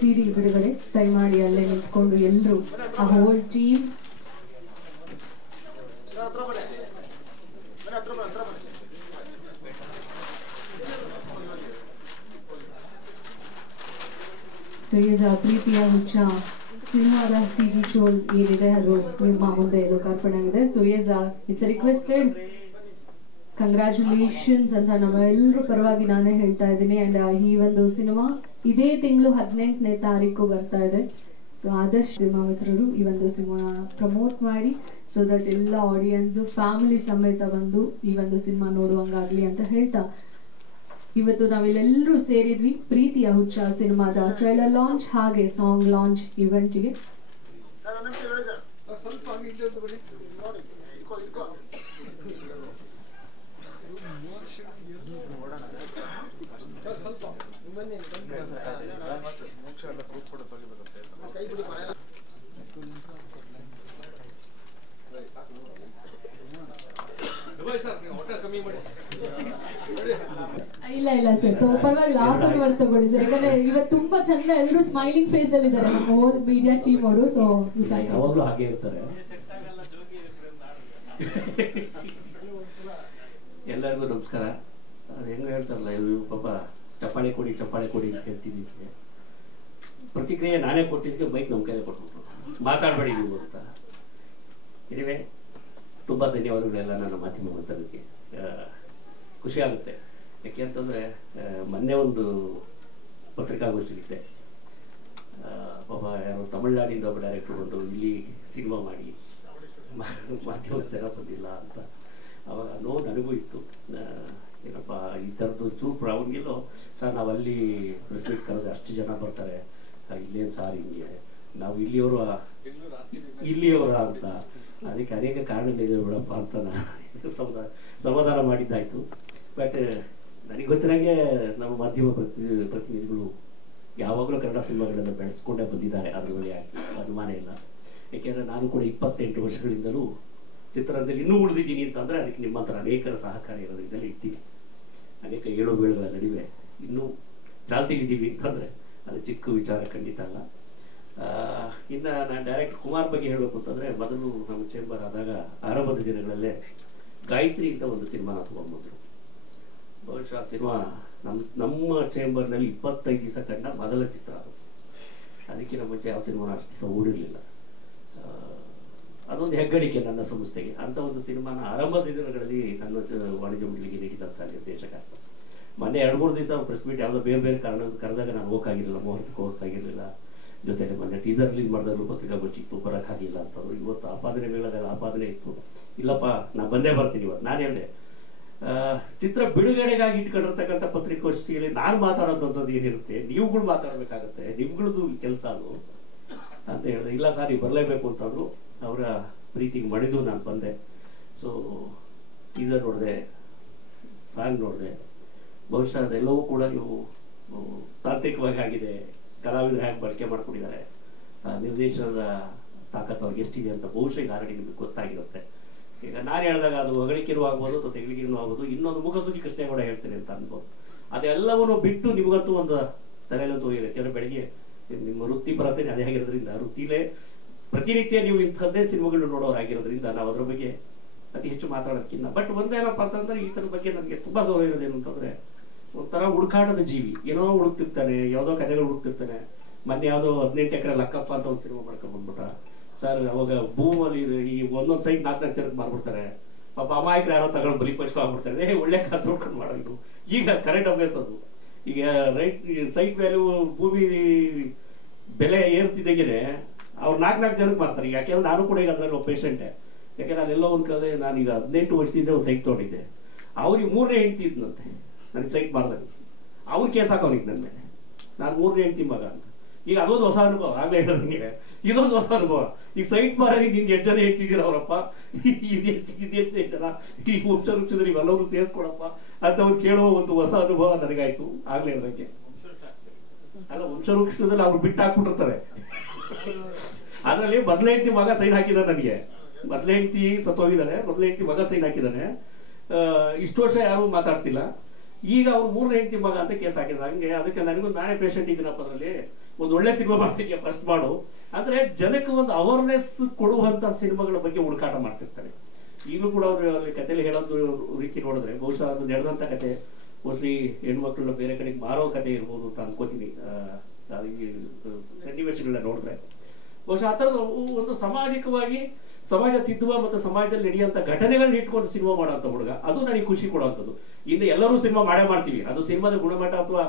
ಸಿಡಿ ಬಿಡುಗಡೆ ದಯಮಾಡಿ ಅಲ್ಲೇ ನಿಂತ್ಕೊಂಡು ಎಲ್ಲರೂ ಆ ಹೋಲ್ ಟೀಮ್ ಸೊ ಈಸ್ ಪ್ರೀತಿಯ ಹುಚ್ಚ ಸಿನಿಮಾದ ಸಿಡಿ ಶೋಲ್ ಏನಿದೆ ಅದು ನಿಮ್ಮ ಮುಂದೆ ಲೋಕಾರ್ಪಣೆ ಆಗಿದೆ. So is it's requested congratulations ಅಂತ ನಮ್ಮೆಲ್ಲರ ಪರವಾಗಿ ನಾನೇ ಹೇಳ್ತಾ ಇದ್ದೀನಿ. ಅಂಡ್ ಈ ಒಂದು ಸಿನಿಮಾ ಇದೇ ತಿಂಗಳು 18ನೇ ತಾರೀಕು ಬರ್ತಾ ಇದೆ. ಸೊ ಆದಷ್ಟು ಸಿನಿಮಾ ಮಿತ್ರರು ಈ ಒಂದು ಸಿನಿಮಾ ಪ್ರಮೋಟ್ ಮಾಡಿ ಸೊ ದಟ್ ಎಲ್ಲ ಆಡಿಯನ್ಸು ಫ್ಯಾಮಿಲಿ ಸಮೇತ ಬಂದು ಈ ಒಂದು ಸಿನಿಮಾ ನೋಡುವಂಗಾಗ್ಲಿ ಅಂತ ಹೇಳ್ತಾ ಇವತ್ತು ನಾವಿಲ್ಲೆಲ್ಲರೂ ಸೇರಿದ್ವಿ ಪ್ರೀತಿಯ ಹುಚ್ಚ ಸಿನಿಮಾದ ಟ್ರೈಲರ್ ಲಾಂಚ್ ಹಾಗೆ ಸಾಂಗ್ ಲಾಂಚ್ ಇವೆಂಟ್ಗೆ. ಇಲ್ಲ ಸರ್ ಪರವಾಗಿಲ್ಲ ಹಾಫ್ ಅನ್ ಅವರ್ ತಗೊಳ್ಳಿ ಸರ್, ಯಾಕಂದ್ರೆ ಇವತ್ತು ತುಂಬಾ ಚಂದ ಎಲ್ಲರೂ ಸ್ಮೈಲಿಂಗ್ ಫೇಸ್ ಅಲ್ಲಿ ಇದ್ದಾರೆ ನಮ್ಮ ಹೋಲ್ ಮೀಡಿಯಾ ಟೀಮ್ ಅವರು. ಸೊ ಯಾವಾಗಲೂ ಹಾಗೆ ಇರ್ತಾರೆ. ಎಲ್ಲರಿಗೂ ನಮಸ್ಕಾರ. ಅದು ಹೆಂಗ ಹೇಳ್ತಾರಲ್ಲ ಇವರು ಪಾಪ ಚಪ್ಪಾಳೆ ಕೊಡಿ ಅಂತ ಹೇಳ್ತಿದ್ದಕ್ಕೆ ಪ್ರತಿಕ್ರಿಯೆ ನಾನೇ ಕೊಟ್ಟಿದ್ದಕ್ಕೆ ಬೈಕ್ ನಮ್ಮ ಕೈಯಲ್ಲಿ ಕೊಟ್ಬಿಟ್ರು, ಮಾತಾಡಬೇಡಿ ನೀವು ಅಂತ. ಇದುವೇ ತುಂಬ ಧನ್ಯವಾದಗಳೆಲ್ಲ ನನ್ನ ಮಾಧ್ಯಮ ಬಂತದಕ್ಕೆ. ಖುಷಿ ಆಗುತ್ತೆ. ಯಾಕೆ ಅಂತಂದರೆ ಮೊನ್ನೆ ಒಂದು ಪತ್ರಿಕಾಗೋಷ್ಠಿಗಿದ್ದೆ, ಪಾಪ ಯಾರೋ ತಮಿಳ್ನಾಡಿಂದ ಒಬ್ಬ ಡೈರೆಕ್ಟ್ರು ಬಂದು ಇಲ್ಲಿ ಸಿನಿಮಾ ಮಾಡಿ ಮಾಧ್ಯಮದ ಜನ ಬಂದಿಲ್ಲ ಅಂತ. ಅವಾಗ ನೋವು ನನಗೂ ಇತ್ತು. ಏನಪ್ಪ ಈ ಥರದ್ದು ಚೂರು ಅವನಿಗೆಲ್ಲೋ ಸರ್ ನಾವು ಅಲ್ಲಿ ಪ್ರೆಸ್ ಮೀಟ್ ಕರೆದ್ರೆ ಅಷ್ಟು ಜನ ಬರ್ತಾರೆ, ಇಲ್ಲೇನು ಸಾರ್ ಹಿಂಗೆ ನಾವು ಇಲ್ಲಿಯವರ ಅಂತ. ಅದಕ್ಕೆ ಅನೇಕ ಕಾರಣಗಳಿದೆ ಬಿಡಪ್ಪ ಅಂತ ನಾನು ಸಮಾಧಾನ ಮಾಡಿದ್ದಾಯಿತು. ಬಟ್ ನನಗೆ ಗೊತ್ತಿರಂಗೆ ನಮ್ಮ ಮಾಧ್ಯಮ ಪ್ರತಿನಿಧಿಗಳು ಯಾವಾಗಲೂ ಕನ್ನಡ ಸಿನಿಮಾಗಳೆಲ್ಲ ಬೆಳೆಸ್ಕೊಂಡೇ ಬಂದಿದ್ದಾರೆ, ಅದ್ರ ಮೇಲೆ ಅನುಮಾನ ಇಲ್ಲ. ಯಾಕೆಂದರೆ ನಾನು ಕೂಡ 28 ವರ್ಷಗಳಿಂದಲೂ ಚಿತ್ರರಂಗದಲ್ಲಿ ಇನ್ನೂ ಉಳಿದಿದ್ದೀನಿ ಅಂತಂದರೆ ಅದಕ್ಕೆ ನಿಮ್ಮಂತರ ಅನೇಕರ ಸಹಕಾರ ಇರೋದ್ರಿಂದಲೇ ಇದ್ದೀನಿ. ಅನೇಕ ಏಳು ಬೀಳುಗಳ ನಡುವೆ ಇನ್ನೂ ಚಾಲ್ತಿಗಿದ್ದೀವಿ ಅಂತಂದರೆ ಅದು ಚಿಕ್ಕ ವಿಚಾರ ಖಂಡಿತ ಅಲ್ಲ. ಇನ್ನು ನಾನು ಡೈರೆಕ್ಟ್ ಕುಮಾರ್ ಬಗ್ಗೆ ಹೇಳಬೇಕು ಅಂತಂದರೆ, ಮೊದಲು ನಮ್ಮ ಚೇಂಬರ್ ಆದಾಗ ಆರಂಭದ ದಿನಗಳಲ್ಲೇ ಗಾಯತ್ರಿ ಅಂತ ಒಂದು ಸಿನಿಮಾನ ತೊಗೊಂಡ್ಬಂದರು. ಬಹುಶಃ ಸಿನಿಮಾ ನಮ್ಮ ಚೇಂಬರ್ನಲ್ಲಿ 25 ದಿವಸ ಕಂಡ ಮೊದಲ ಚಿತ್ರ ಅದು. ಅದಕ್ಕಿಂತ ಮುಂಚೆ ಯಾವ ಸಿನಿಮಾನ ಅಷ್ಟು ದಿವಸ ಓಡಿರಲಿಲ್ಲ. ಅದೊಂದು ಹೆಗ್ಗಳಿಕೆ ನನ್ನ ಸಂಸ್ಥೆಗೆ. ಅಂಥ ಒಂದು ಸಿನಿಮಾನ ಆರಂಭದ ದಿನಗಳಲ್ಲಿ ನನ್ನ ವಾಣಿಜ್ಯ ಮಂಡಳಿಗೆ ನೀಡಿದಂಥ ನಿರ್ದೇಶಕ. ಮೊನ್ನೆ 2-3 ದಿವಸ ಪ್ರೆಸ್ ಮೀಟ್ ಯಾವುದೋ ಬೇರೆ ಕಾರಣ ಕರೆದಾಗ ನಾನು ಹೋಗೋಕ್ಕಾಗಿರಲಿಲ್ಲ, ಮುಹೂರ್ತಕ್ಕೆ ಹೋಗೋಕ್ಕಾಗಿರಲಿಲ್ಲ. ಜೊತೆಗೆ ಮೊನ್ನೆ ಟೀಸರ್ ರಿಲೀಸ್ ಮಾಡಿದಾಗಲೂ ಪತ್ರಿಕಾಗೋಷ್ಠಿ ಇತ್ತು, ಬರೋಕ್ಕಾಗಿಲ್ಲ ಅಂತಂದ್ರು. ಇವತ್ತು ಆಪಾದನೆ ಮೇಲಾದಾಗ ಆಪಾದನೆ ಇತ್ತು, ಇಲ್ಲಪ್ಪ ನಾನು ಬಂದೇ ಬರ್ತೀನಿ ಇವತ್ತು. ನಾನು ಹೇಳಿದೆ ಚಿತ್ರ ಬಿಡುಗಡೆಗಾಗಿ ಇಟ್ಕೊಂಡಿರ್ತಕ್ಕಂಥ ಪತ್ರಿಕಾಗೋಷ್ಠಿಯಲ್ಲಿ ನಾನು ಮಾತಾಡೋದಂಥದ್ದು ಏನಿರುತ್ತೆ, ನೀವುಗಳು ಮಾತಾಡಬೇಕಾಗತ್ತೆ, ನಿಮ್ಗಳದ್ದು ಕೆಲಸ ಅದು ಅಂತ ಹೇಳಿದೆ. ಇಲ್ಲ ಸರ್ ನೀವು ಬರಲೇಬೇಕು ಅಂತಂದ್ರು. ಅವರ ಪ್ರೀತಿಗೆ ಮಣಿದು ನಾನು ಬಂದೆ. ಸೊ ಟೀಸರ್ ನೋಡಿದೆ, ಸಾಂಗ್ ನೋಡಿದೆ. ಬಹುಶಃ ಅದೆಲ್ಲವೂ ಕೂಡ ನೀವು ತಾಂತ್ರಿಕವಾಗಿ ಆಗಿದೆ, ಕಲಾವಿದರು ಹೇಗೆ ಬಳಕೆ ಮಾಡ್ಕೊಂಡಿದ್ದಾರೆ, ನಿರ್ದೇಶನದ ತಾಕತ್ತು ಅವ್ರಿಗೆ ಎಷ್ಟಿದೆ ಅಂತ ಬಹುಶಃ ಈಗ ಆಲ್ರೆಡಿ ನಿಮಗೆ ಗೊತ್ತಾಗಿರುತ್ತೆ. ಈಗ ನಾನು ಹೇಳಿದಾಗ ಅದು ಹೊಗಳಿಕೆನೂ ಆಗ್ಬೋದು ಅಥವಾ ತೆಗಳಿಕೆನೂ ಆಗ್ಬೋದು. ಇನ್ನೊಂದು ಮುಖಸುದ್ದಿ ಕೃಷ್ಣ ಕೂಡ ಹೇಳ್ತೇನೆ ಅಂತ ಅನ್ಬೋದು. ಅದೆಲ್ಲವನ್ನು ಬಿಟ್ಟು ನಿಮಗಂತೂ ಒಂದು ತಲೆಯಲ್ಲಂತೂ ಇರುತ್ತೆ. ಬೆಳಗ್ಗೆ ನಿಮ್ಮ ವೃತ್ತಿ ಬರತ್ತೇನೆ ಅದೇ ಆಗಿರೋದ್ರಿಂದ ವೃತ್ತಿಲೇ ಪ್ರತಿನಿತ್ಯ ನೀವು ಇಂಥದ್ದೇ ಸಿನಿಮಾಗಳನ್ನ ನೋಡೋರಾಗಿರೋದ್ರಿಂದ ನಾವು ಅದ್ರ ಬಗ್ಗೆ ಅತಿ ಹೆಚ್ಚು ಮಾತಾಡೋದಕ್ಕಿಂತ. ಬಟ್ ಒಂದೇನಪ್ಪ ಅಂತಂದ್ರೆ ಈ ಥರ ಬಗ್ಗೆ ನನಗೆ ತುಂಬ ಗೌರವ ಇರೋದೇನು ಅಂತಂದ್ರೆ, ಒಂಥರ ಹುಡುಕಾಟದ ಜೀವಿ, ಏನೋ ಹುಡುಕ್ತಿರ್ತಾನೆ, ಯಾವುದೋ ಕಥೆಗಳು ಹುಡುಕ್ತಿರ್ತಾನೆ. ಮೊನ್ನೆ ಯಾವುದೋ 18 ಎಕರೆ ಲಕ್ಕಪ್ಪ ಅಂತ ಒಂದು ಸಿನಿಮಾ ಮಾಡ್ಕೊಂಡು ಬಂದ್ಬಿಟ್ಟ ಸರ್. ಅವಾಗ ಭೂಮಲ್ಲಿ ಈ ಒಂದೊಂದು ಸೈಟ್ 4-4 ಜನಕ್ಕೆ ಮಾರ್ಬಿಡ್ತಾರೆ. ಪಾಪ ಅಮಾಯಕರು ಯಾರೋ ತಗೊಂಡು ಬಲಿಪಶು ಆಗ್ಬಿಡ್ತಾರೆ. ಒಳ್ಳೆ ಕಾಸು ನೋಡ್ಕೊಂಡು ಮಾಡೋದು. ಈಗ ಕರೆಂಟ್ ಅಫೇರ್ಸ್ ಅದು. ಈಗ ಸೈಟ್ ವ್ಯಾಲ್ಯೂ ಭೂಮಿ ಬೆಲೆ ಏರ್ತಿದ್ದಾಗೇನೆ ಅವ್ರು 4-4 ಜನಕ್ಕೆ ಮಾರ್ತಾರೆ. ಯಾಕೆಂದ್ರೆ ನಾನು ಕೂಡ ಈಗ ಅದರಲ್ಲಿ ಒಬ್ಬ ಪೇಷಂಟೆ. ಯಾಕೆಂದ್ರೆ ಅದೆಲ್ಲ ಒಂದು ಕಡೆ ನಾನೀಗ 18 ವರ್ಷದಿಂದ ಒಂದು ಸೈಟ್ ತೊಗೊಂಡಿದ್ದೆ. ಅವ್ರಿಗೆ 3ನೇ ಹೆಂಡತಿ ಇದ್ನಂತೆ ನನಗೆ ಸೈಟ್ ಮಾರ್ದಾಗ. ಅವ್ರು ಕೇಸ್ ಹಾಕೋನಿಗೆ ನನ್ನ ಮೇಲೆ, ನಾನು 3ನೇ ಹೆಂಡತಿ ಮಗ ಅಂತ. ಈಗ ಅದೊಂದು ಹೊಸ ಅನುಭವ. ಆಗಲೇ ಹೇಳೋದಂಗೆ ಇದೊಂದು ಹೊಸ ಅನುಭವ. ಈಗ ಸೈಟ್ ಮಾರಾಗಿ ನಿನ್ಗೆ 8 ಜನ ಹೇಳ್ತಿದ್ದೀರ ಅವರಪ್ಪ, ಇದೆಷ್ಟು ಜನ ಈ ವಂಶವೃಕ್ಷದಲ್ಲಿ ಇವೆಲ್ಲರೂ ಸೇರಿಸ್ಕೊಡಪ್ಪ ಅಂತ ಅವ್ರು ಕೇಳುವ ಒಂದು ಹೊಸ ಅನುಭವ ನನಗಾಯ್ತು. ಆಗ್ಲೇ ಹೇಳೋದಕ್ಕೆ ಅಲ್ಲ, ವಂಶವೃಕ್ಷದಲ್ಲಿ ಅವ್ರು ಬಿಟ್ಟು ಹಾಕ್ಬಿಟ್ಟಿರ್ತಾರೆ. ಅದರಲ್ಲಿ ಮೊದಲನೇ ಹೆಂಡತಿ ಮಗ ಸೈನ್ ಹಾಕಿದಾರೆ ನನಗೆ. ಮೊದಲನೇ ಹೆಂಡತಿ ಸತ್ತೋಗಿದ್ದಾನೆ, ಮೊದಲನೇ ಹೆಂಡತಿ ಮಗ ಸೈನ್ ಹಾಕಿದ್ದಾನೆ. ಇಷ್ಟು ವರ್ಷ ಯಾರು ಮಾತಾಡ್ಸಿಲ್ಲ. ಈಗ ಅವ್ರು 3ನೇ ಹೆಂಡತಿ ಮಗ ಅಂತ ಕೇಸ್ ಹಾಕಿದ್ರು. ಹಂಗೆ ಅದಕ್ಕೆ ನನಗೂ ನಾನೇ ಪೇಷಂಟ್ ಇದ್ದೀನಪ್ಪ. ಅದರಲ್ಲಿ ಒಂದು ಒಳ್ಳೆ ಸಿನಿಮಾ ಮಾಡ್ತಿದ್ಯಾ ಫಸ್ಟ್ ಮಾಡು ಅಂದ್ರೆ ಜನಕ್ಕೆ ಒಂದು ಅವೇರ್ನೆಸ್ ಕೊಡುವಂತ ಸಿನಿಮಾಗಳ ಬಗ್ಗೆ ಹುಡುಕಾಟ ಮಾಡ್ತಿರ್ತಾರೆ. ಈಗಲೂ ಕೂಡ ಅವರು ಕಥೆಯಲ್ಲಿ ಹೇಳೋದು ರೀತಿ ನೋಡಿದ್ರೆ ಬಹುಶಃ ಅದು ನಡೆದಂತ ಕತೆ ಮೋಸ್ಟ್ಲಿ ಹೆಣ್ಮಕ್ಳನ್ನ ಬೇರೆ ಕಡೆಗೆ ಮಾರೋ ಕತೆ ಇರ್ಬೋದು ಅಂತ ಅನ್ಕೋತೀನಿ. ಸನ್ನಿವೇಶಗಳನ್ನ ನೋಡಿದ್ರೆ ಬಹುಶಃ ಆ ಥರದ ಒಂದು ಸಾಮಾಜಿಕವಾಗಿ ಸಮಾಜ ತಿದ್ದುವ ಮತ್ತು ಸಮಾಜದಲ್ಲಿ ನಡೆಯುವಂತ ಘಟನೆಗಳನ್ನ ಇಟ್ಕೊಂಡು ಸಿನಿಮಾ ಮಾಡೋಂಥ ಹುಡುಗ, ಅದು ನನಗೆ ಖುಷಿ ಕೊಡುವಂಥದ್ದು. ಇನ್ನು ಎಲ್ಲರೂ ಸಿನಿಮಾ ಮಾಡೇ ಮಾಡ್ತೀವಿ, ಅದು ಸಿನಿಮಾದ ಗುಣಮಟ್ಟ ಅಥವಾ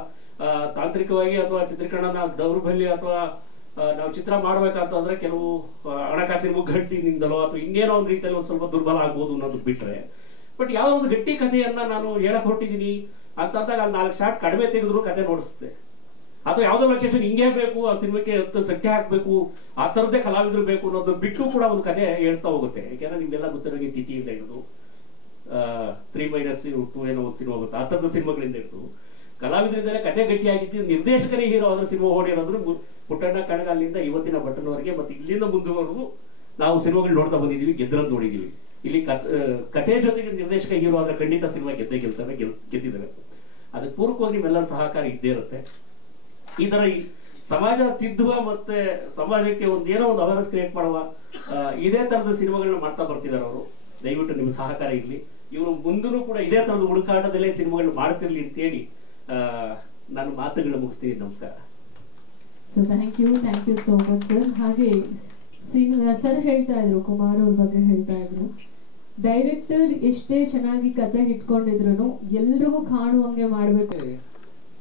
ತಾಂತ್ರಿಕವಾಗಿ ಅಥವಾ ಚಿತ್ರೀಕರಣ ದೌರ್ಬಲ್ಯ ಅಥವಾ ನಾವು ಚಿತ್ರ ಮಾಡ್ಬೇಕಂತಂದ್ರೆ ಕೆಲವು ಹಣಕಾಸಿನ ಮುಗ್ಗಟ್ಟಿನಿಂದಲೋ ಅಥವಾ ಇನ್ನೇನೋ ಒಂದು ರೀತಿಯಲ್ಲಿ ಒಂದು ಸ್ವಲ್ಪ ದುರ್ಬಲ ಆಗ್ಬೋದು ಅನ್ನೋದು ಬಿಟ್ರೆ, ಬಟ್ ಯಾವುದೋ ಒಂದು ಗಟ್ಟಿ ಕಥೆಯನ್ನ ನಾನು ಹೇಳಕ್ ಹೊರಟಿದ್ದೀನಿ ಅಂತಂದಾಗ ಅಲ್ಲಿ 4 ಶಾಟ್ ಕಡಿಮೆ ತೆಗೆದ್ರು ಕತೆ ನೋಡಿಸುತ್ತೆ. ಅಥವಾ ಯಾವುದೋ ಲೊಕೇಶನ್ ಹಿಂಗೇ ಬೇಕು, ಆ ಸಿನಿಮಾಕ್ಕೆ ಸಟ್ಟೆ ಹಾಕ್ಬೇಕು, ಆ ಥರದ್ದೇ ಕಲಾವಿದರು ಬೇಕು ಅನ್ನೋದು ಬಿಟ್ಟು ಕೂಡ ಒಂದು ಕತೆ ಹೇಳ್ತಾ ಹೋಗುತ್ತೆ. ಯಾಕೆಂದ್ರೆ ನಿಮ್ಗೆಲ್ಲ ಗೊತ್ತಿರೋಗೆ ತಿಥಿಯಿಂದ ಹಿಡಿದು 3-2 ಏನೋ ಒಂದು ಸಿನಿಮಾ ಬರುತ್ತೆ, ಆ ಥರದ ಸಿನಿಮಾಗಳಿಂದ ಹಿಡಿದು ಕಲಾವಿದರಿಂದಲೇ ಕತೆ ಗಟ್ಟಿಯಾಗಿದ್ದು ನಿರ್ದೇಶಕರೇ ಹೀರೋ ಆದ್ರೆ ಸಿನಿಮಾ ಓಡಿರೋದ್ರು ಪುಟ್ಟಣ್ಣ ಕಣಗಾಲಿಂದ ಇವತ್ತಿನ ಬಟ್ಟನವರೆಗೆ ಮತ್ತೆ ಇಲ್ಲಿಂದ ಮುಂದುವರೆಗೂ ನಾವು ಸಿನಿಮಾಗಳು ನೋಡ್ತಾ ಬಂದಿದ್ದೀವಿ, ಗೆದ್ರದ್ದು ನೋಡಿದೀವಿ. ಇಲ್ಲಿ ಕಥೆ ಜೊತೆಗೆ ನಿರ್ದೇಶಕ ಹೀರೋ ಆದ್ರೆ ಖಂಡಿತ ಸಿನಿಮಾ ಗೆದ್ದಿದ್ದಾರೆ. ಅದಕ್ಕೆ ಪೂರ್ವಕವಾಗಿ ನಿಮ್ಮೆಲ್ಲರ ಸಹಕಾರ ಇದ್ದೇ ಇರುತ್ತೆ. ಈ ತರ ಈ ಸಮಾಜ ತಿದ್ದುವ ಮತ್ತೆ ಸಮಾಜಕ್ಕೆ ಏನೋ ಒಂದು ಅವೇರ್ನೆಸ್ ಕ್ರಿಯೇಟ್ ಮಾಡುವ ಇದೇ ತರದ ಸಿನಿಮಾಗಳನ್ನ ಮಾಡ್ತಾ ಬರ್ತಿದ್ದಾರೆ ಅವರು. ದಯವಿಟ್ಟು ನಿಮ್ಮ ಸಹಕಾರ ಇರ್ಲಿ. ಇವರು ಮುಂದೂ ಕೂಡ ಇದೇ ತರದ ಹುಡುಕಾಟದಲ್ಲೇ ಸಿನಿಮಾಗಳು ಮಾಡ್ತಿರ್ಲಿ ಅಂತ ಹೇಳಿ ನಾನು ಮಾತುಗಳನ್ನ ಮುಗಿಸ್ತೀನಿ. ನಮಸ್ಕಾರ. So thank you so much sir. ಹಾಗೆ ಸರ್ ಹೇಳ್ತಾ ಇದ್ರು, ಕುಮಾರ್ ಅವ್ರ ಬಗ್ಗೆ ಹೇಳ್ತಾ ಇದ್ರು, ಡೈರೆಕ್ಟರ್ ಎಷ್ಟೇ ಚೆನ್ನಾಗಿ ಕತೆ ಇಟ್ಕೊಂಡಿದ್ರು ಎಲ್ರಿಗೂ ಕಾಣುವಂಗೆ ಮಾಡ್ಬೇಕು.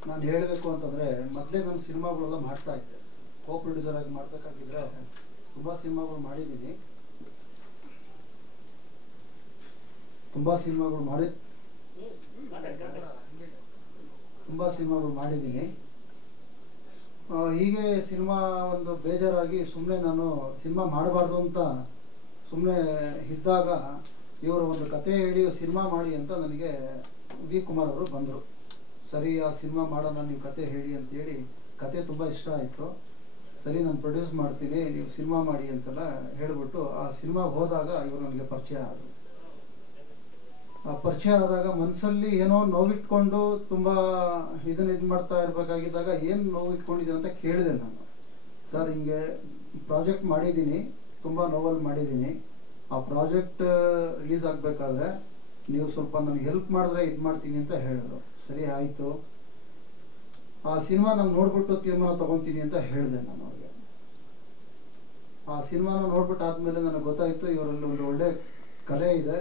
ನಾನು ಹೇಳಬೇಕು ಅಂತಂದ್ರೆ ಮೊದಲೇ ನಾನು ಸಿನಿಮಾಗಳೆಲ್ಲ ಮಾಡ್ತಾ ಇದ್ದೆ. ಕೋ ಪ್ರೊಡ್ಯೂಸರ್ ಆಗಿ ಮಾಡ್ಬೇಕಾಗಿದ್ರೆ ತುಂಬಾ ಸಿನಿಮಾಗಳು ಮಾಡಿದ್ದೀನಿ. ಹೀಗೆ ಸಿನಿಮಾ ಒಂದು ಬೇಜಾರಾಗಿ ಸುಮ್ಮನೆ ನಾನು ಸಿನಿಮಾ ಮಾಡಬಾರ್ದು ಅಂತ ಸುಮ್ಮನೆ ಇದ್ದಾಗ ಇವರು ಒಂದು ಕತೆ ಹೇಳಿ ಸಿನಿಮಾ ಮಾಡಿ ಅಂತ ನನಗೆ ವಿ ಕುಮಾರ್ ಅವರು ಬಂದರು. ಸರಿ, ಆ ಸಿನಿಮಾ ಮಾಡೋಣ, ನೀವು ಕತೆ ಹೇಳಿ ಅಂತೇಳಿ. ಕತೆ ತುಂಬ ಇಷ್ಟ ಆಯಿತು. ಸರಿ, ನಾನು ಪ್ರೊಡ್ಯೂಸ್ ಮಾಡ್ತೀನಿ, ನೀವು ಸಿನಿಮಾ ಮಾಡಿ ಅಂತೆಲ್ಲ ಹೇಳಿಬಿಟ್ಟು ಆ ಸಿನಿಮಾ ಹೋದಾಗ ಇವರು ನನಗೆ ಪರಿಚಯ ಆದರು. ಆ ಪರಿಚಯ ಆದಾಗ ಮನಸ್ಸಲ್ಲಿ ಏನೋ ನೋವಿಟ್ಕೊಂಡು ತುಂಬ ಇದು ಮಾಡ್ತಾ ಇರಬೇಕಾಗಿದ್ದಾಗ ಏನು ನೋವಿಟ್ಕೊಂಡಿದ್ದೀನಿ ಅಂತ ಕೇಳಿದೆ ನಾನು. ಸರ್, ಹಿಂಗೆ ಪ್ರಾಜೆಕ್ಟ್ ಮಾಡಿದ್ದೀನಿ, ತುಂಬ ನೋವೆಲ್ ಮಾಡಿದ್ದೀನಿ. ಆ ಪ್ರಾಜೆಕ್ಟ್ ರಿಲೀಸ್ ಆಗಬೇಕಾದ್ರೆ ನೀವು ಸ್ವಲ್ಪ ನನಗೆ ಹೆಲ್ಪ್ ಮಾಡಿದ್ರೆ ಇದು ಮಾಡ್ತೀನಿ ಅಂತ ಹೇಳಿದ್ರು. ಸರಿ ಆಯಿತು, ಆ ಸಿನಿಮಾ ನಾನು ನೋಡ್ಬಿಟ್ಟು ತೀರ್ಮಾನ ತಗೊತೀನಿ ಅಂತ ಹೇಳಿದೆ ನಾನು ಅವ್ರಿಗೆ. ಆ ಸಿನಿಮಾನ ನೋಡ್ಬಿಟ್ಟು ಆದ್ಮೇಲೆ ನನಗೆ ಗೊತ್ತಾಯಿತು ಇವರಲ್ಲಿ ಒಂದು ಒಳ್ಳೆ ಕಲೆ ಇದೆ,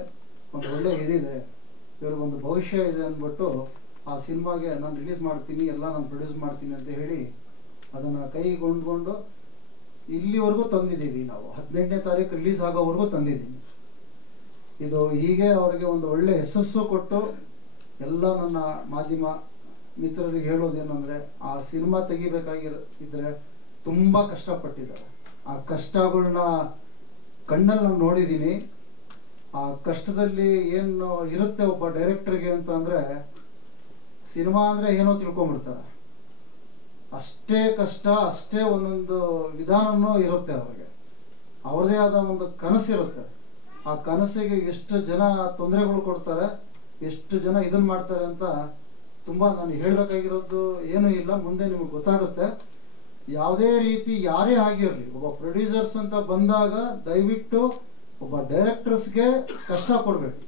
ಒಂದು ಒಳ್ಳೆ ಇದಿದೆ, ಇವ್ರಿಗೊಂದು ಭವಿಷ್ಯ ಇದೆ ಅಂದ್ಬಿಟ್ಟು ಆ ಸಿನಿಮಾಗೆ ನಾನು ರಿಲೀಸ್ ಮಾಡ್ತೀನಿ, ಎಲ್ಲ ನಾನು ಪ್ರೊಡ್ಯೂಸ್ ಮಾಡ್ತೀನಿ ಅಂತ ಹೇಳಿ ಅದನ್ನು ಕೈಗೊಂಡ್ಕೊಂಡು ಇಲ್ಲಿವರೆಗೂ ತಂದಿದ್ದೀವಿ. ನಾವು 18ನೇ ತಾರೀಕು ರಿಲೀಸ್ ಆಗೋವರೆಗೂ ತಂದಿದ್ದೀನಿ. ಇದು ಹೀಗೆ ಅವರಿಗೆ ಒಂದು ಒಳ್ಳೆ ಯಶಸ್ಸು ಕೊಟ್ಟು ಎಲ್ಲ ನನ್ನ ಮಾಧ್ಯಮ ಮಿತ್ರರಿಗೆ ಹೇಳೋದೇನೆಂದರೆ, ಆ ಸಿನಿಮಾ ತೆಗಿಬೇಕಾಗಿದ್ರೆ ತುಂಬ ಕಷ್ಟಪಟ್ಟಿದ್ದಾರೆ. ಆ ಕಷ್ಟಗಳನ್ನ ಕಣ್ಣಲ್ಲಿ ನಾನು ನೋಡಿದ್ದೀನಿ. ಆ ಕಷ್ಟದಲ್ಲಿ ಏನು ಇರುತ್ತೆ ಒಬ್ಬ ಡೈರೆಕ್ಟರ್ಗೆ ಅಂತ ಅಂದರೆ, ಸಿನಿಮಾ ಅಂದರೆ ಏನೋ ತಿಳ್ಕೊಂಬಿಡ್ತಾರೆ. ಅಷ್ಟೇ ಕಷ್ಟ, ಅಷ್ಟೇ ಒಂದೊಂದು ವಿಧಾನನೂ ಇರುತ್ತೆ ಅವ್ರಿಗೆ. ಅವ್ರದೇ ಆದ ಒಂದು ಕನಸಿರುತ್ತೆ. ಆ ಕನಸಿಗೆ ಎಷ್ಟು ಜನ ತೊಂದರೆಗಳು ಕೊಡ್ತಾರೆ, ಎಷ್ಟು ಜನ ಇದನ್ನ ಮಾಡ್ತಾರೆ ಅಂತ ತುಂಬ ನಾನು ಹೇಳಬೇಕಾಗಿರೋದು ಏನೂ ಇಲ್ಲ. ಮುಂದೆ ನಿಮಗೆ ಗೊತ್ತಾಗುತ್ತೆ. ಯಾವುದೇ ರೀತಿ ಯಾರೇ ಆಗಿರಲಿ, ಒಬ್ಬ ಪ್ರೊಡ್ಯೂಸರ್ಸ್ ಅಂತ ಬಂದಾಗ ದಯವಿಟ್ಟು ಒಬ್ಬ ಡೈರೆಕ್ಟರ್ಸ್ಗೆ ಕಷ್ಟ ಕೊಡಬೇಕು.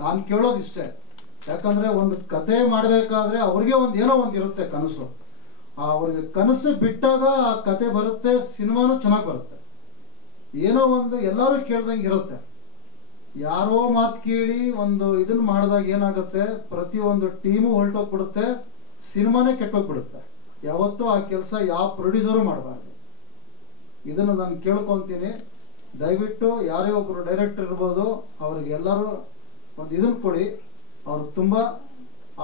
ನಾನು ಕೇಳೋದಿಷ್ಟೇ. ಯಾಕಂದರೆ ಒಂದು ಕತೆ ಮಾಡಬೇಕಾದ್ರೆ ಅವ್ರಿಗೆ ಏನೋ ಒಂದು ಇರುತ್ತೆ ಕನಸು. ಅವ್ರಿಗೆ ಕನಸು ಬಿಟ್ಟಾಗ ಆ ಕತೆ ಬರುತ್ತೆ, ಸಿನಿಮಾನು ಚೆನ್ನಾಗಿ ಬರುತ್ತೆ. ಏನೋ ಒಂದು ಎಲ್ಲರೂ ಕೇಳ್ದಂಗೆ ಇರುತ್ತೆ. ಯಾರೋ ಮಾತು ಕೇಳಿ ಒಂದು ಇದನ್ನ ಮಾಡಿದಾಗ ಏನಾಗುತ್ತೆ, ಪ್ರತಿಯೊಂದು ಟೀಮು ಹೊರಟೋಗ್ಬಿಡುತ್ತೆ, ಸಿನಿಮಾನೇ ಕೆಟ್ಟೋಗ್ಬಿಡುತ್ತೆ. ಯಾವತ್ತೂ ಆ ಕೆಲಸ ಯಾವ ಪ್ರೊಡ್ಯೂಸರು ಮಾಡಬಾರ್ದು. ಇದನ್ನು ನಾನು ಕೇಳ್ಕೊತೀನಿ. ದಯವಿಟ್ಟು ಯಾರೇ ಒಬ್ಬರು ಡೈರೆಕ್ಟರ್ ಇರ್ಬೋದು, ಅವ್ರಿಗೆ ಎಲ್ಲರೂ ಒಂದು ಇದನ್ನು ಕೊಡಿ. ಅವರು ತುಂಬ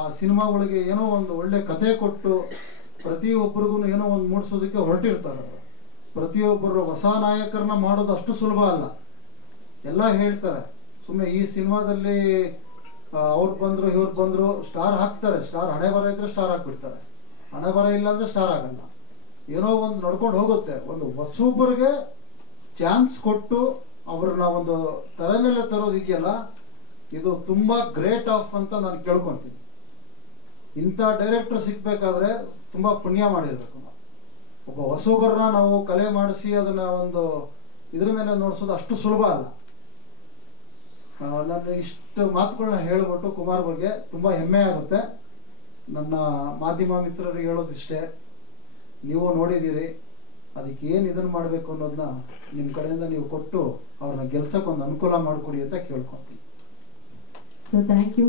ಆ ಸಿನಿಮಾಗಳಿಗೆ ಏನೋ ಒಂದು ಒಳ್ಳೆ ಕತೆ ಕೊಟ್ಟು ಪ್ರತಿಯೊಬ್ಬರಿಗೂ ಏನೋ ಒಂದು ಮೂಡಿಸೋದಕ್ಕೆ ಹೊರಟಿರ್ತಾರೆ. ಪ್ರತಿಯೊಬ್ಬರು ಹೊಸ ನಾಯಕರನ್ನ ಮಾಡೋದು ಅಷ್ಟು ಸುಲಭ ಅಲ್ಲ. ಎಲ್ಲ ಹೇಳ್ತಾರೆ, ಸುಮ್ಮನೆ ಈ ಸಿನಿಮಾದಲ್ಲಿ ಅವ್ರು ಬಂದರು ಇವ್ರು ಬಂದರು ಸ್ಟಾರ್ ಹಾಕ್ತಾರೆ. ಸ್ಟಾರ್ ಹಣೆ ಬರ ಇದ್ರೆ ಸ್ಟಾರ್ ಹಾಕ್ಬಿಡ್ತಾರೆ, ಹಣೆ ಬರ ಇಲ್ಲ ಅಂದರೆ ಸ್ಟಾರ್ ಆಗಲ್ಲ. ಏನೋ ಒಂದು ನಡ್ಕೊಂಡು ಹೋಗುತ್ತೆ. ಒಂದು ಹೊಸೊಬ್ಬರಿಗೆ ಚಾನ್ಸ್ ಕೊಟ್ಟು ಅವ್ರನ್ನ ಒಂದು ತಲೆ ಮೇಲೆ ತರೋದು ಇದೆಯಲ್ಲ, ಇದು ತುಂಬ ಗ್ರೇಟ್ ಆಫ್ ಅಂತ ನಾನು ಕೇಳ್ಕೊತೀನಿ. ಇಂಥ ಡೈರೆಕ್ಟರ್ ಸಿಗ್ಬೇಕಾದ್ರೆ ತುಂಬ ಪುಣ್ಯ ಮಾಡಿರ್ಬೇಕು ನಾವು. ಒಬ್ಬ ಹೊಸಬರನ್ನ ನಾವು ಕಲೆ ಮಾಡಿಸಿ ಅದನ್ನ ಒಂದು ಇದ್ರ ಮೇಲೆ ನೋಡ್ಸೋದು ಅಷ್ಟು ಸುಲಭ ಅಲ್ಲ. ನಾನು ಇಷ್ಟು ಮಾತುಗಳನ್ನ ಹೇಳ್ಬಿಟ್ಟು ಕುಮಾರ್ ಬಗ್ಗೆ ತುಂಬ ಹೆಮ್ಮೆ ಆಗುತ್ತೆ. ನನ್ನ ಮಾಧ್ಯಮ ಮಿತ್ರರಿಗೆ ಹೇಳೋದಿಷ್ಟೇ, ನೀವು ನೋಡಿದ್ದೀರಿ, ಅದಕ್ಕೆ ಏನು ಇದನ್ನು ಮಾಡಬೇಕು ಅನ್ನೋದನ್ನ ನಿಮ್ಮ ಕಡೆಯಿಂದ ನೀವು ಕೊಟ್ಟು ಅವ್ರನ್ನ ಗೆಲ್ಸಕ್ಕೆ ಒಂದು ಅನುಕೂಲ ಮಾಡಿಕೊಡಿ ಅಂತ ಕೇಳ್ಕೊತೀನಿ. So thank you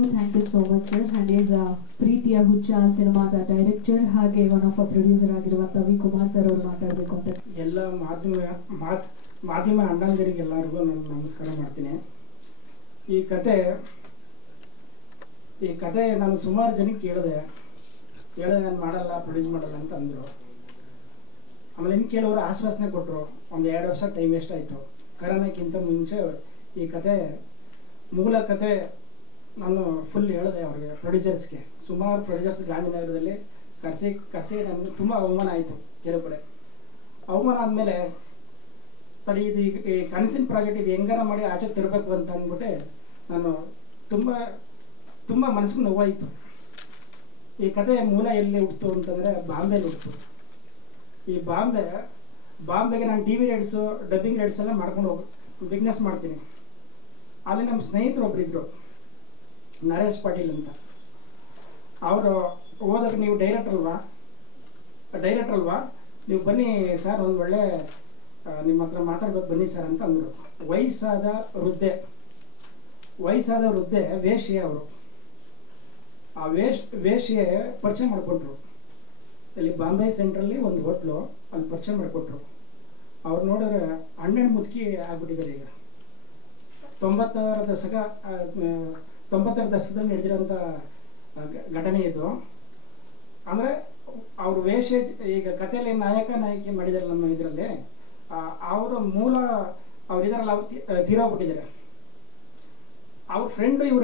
so much sir. And is ಪ್ರೀತಿಯ ಹುಚ್ಚ ಸಿನಿಮಾದ ಡೈರೆಕ್ಟರ್ ಹಾಗೆ ಒನ್ ಆಫ್ ಅ ಪ್ರೊಡ್ಯೂಸರ್ ಆಗಿರುವಂಥ ವಿ ಕುಮಾರ್ ಸರ್ ಅವರು ಮಾತಾಡಬೇಕು ಅಂತ. ಎಲ್ಲ ಮಾಧ್ಯಮ ಅಣ್ಣಂದಿರಿಗೆಲ್ಲರಿಗೂ ನಾನು ನಮಸ್ಕಾರ ಮಾಡ್ತೀನಿ. ಈ ಕತೆ ನಾನು ಸುಮಾರು ಜನಕ್ಕೆ ಹೇಳಿದೆ ನಾನು ಮಾಡಲ್ಲ, ಪ್ರೊಡ್ಯೂಸ್ ಮಾಡಲ್ಲ ಅಂತ ಅಂದರು. ಆಮೇಲೆ ಇನ್ನು ಕೆಲವರು ಆಶ್ವಾಸನೆ ಕೊಟ್ಟರು. ಒಂದು 2 ವರ್ಷ ಟೈಮ್ ವೇಸ್ಟ್ ಆಯಿತು. ಕರೋನಾಕ್ಕಿಂತ ಮುಂಚೆ ಈ ಮೂಲ ಕತೆ ನಾನು ಫುಲ್ ಹೇಳಿದೆ ಅವ್ರಿಗೆ, ಪ್ರೊಡ್ಯೂಸರ್ಸ್ಗೆ. ಸುಮಾರು ಪ್ರೊಡ್ಯೂಸರ್ಸ್ ಗಾಂಧಿನಗರದಲ್ಲಿ ಕರೆಸಿ ನನಗೆ ತುಂಬ ಅವಮಾನ ಆಯಿತು. ಕೆಲವು ಕಡೆ ಅವಮಾನ ಆದಮೇಲೆ ತಡಿ ಇದು ಈ ಕನಸಿನ ಪ್ರಾಜೆಕ್ಟ್ ಇದು ಹೆಂಗಾರ ಮಾಡಿ ಆಚೆಗೆ ತರಬೇಕು ಅಂತ ಅಂದ್ಬಿಟ್ಟೆ ನಾನು ತುಂಬ ಮನಸ್ಸಿಗೆ ನೋವಾಯಿತು. ಈ ಕತೆ ಮೂಲ ಎಲ್ಲಿ ಹುಟ್ಟಿತು ಅಂತಂದರೆ ಬಾಂಬೆಲಿ ಹುಟ್ಟಿತು. ಈ ಬಾಂಬೆಗೆ ನಾನು TV ರೈಟ್ಸು, ಡಬ್ಬಿಂಗ್ ರೈಟ್ಸ್ ಎಲ್ಲ ಮಾಡ್ಕೊಂಡು ಬಿಸ್ನೆಸ್ ಮಾಡ್ತೀನಿ. ಅಲ್ಲಿ ನಮ್ಮ ಸ್ನೇಹಿತರು ಒಬ್ಬರಿದ್ದರು, ನರೇಶ್ ಪಾಟೀಲ್ ಅಂತ. ಅವರು ಹೋದಾಗ ನೀವು ಡೈರೆಕ್ಟರ್ ಅಲ್ವಾ, ನೀವು ಬನ್ನಿ ಸರ್, ಒಂದು ಒಳ್ಳೆ ನಿಮ್ಮ ಹತ್ರ ಮಾತಾಡ್ಬೇಕು ಬನ್ನಿ ಸರ್ ಅಂತ ಅಂದರು. ವಯಸ್ಸಾದ ವೃದ್ಧೆ ವೇಶ್ಯೆ ಅವರು. ಆ ವೇಶ್ಯೆ ಪರಿಚಯ ಮಾಡಿಕೊಟ್ರು. ಇಲ್ಲಿ ಬಾಂಬೆ ಸೆಂಟ್ರಲ್ಲಿ ಒಂದು ಹೋಟ್ಲು, ಅಲ್ಲಿ ಪರಿಚಯ ಮಾಡಿಕೊಟ್ರು. ಅವ್ರು ನೋಡಿದ್ರೆ ಹಣ್ಣೆಣ್ಣು ಮುದುಕಿ ಆಗ್ಬಿಟ್ಟಿದ್ದಾರೆ. ಈಗ 90ರ ದಶಕದಲ್ಲಿ ನಡೆದಿರೋಂಥ ಘಟನೆ ಇದು. ಅಂದರೆ ಅವ್ರ ವೇಷ ಈಗ ಕಥೆಯಲ್ಲಿ ನಾಯಕಿ ಮಾಡಿದಾರೆ ನಮ್ಮ ಇದರಲ್ಲಿ. ಅವರ ಮೂಲ ಅವ್ರು ಇದಾರಲ್ಲ, ಅವ್ರು ತೀರೋಗ್ಬಿಟ್ಟಿದ್ದಾರೆ. ಅವ್ರ ಫ್ರೆಂಡು ಇವ್ರ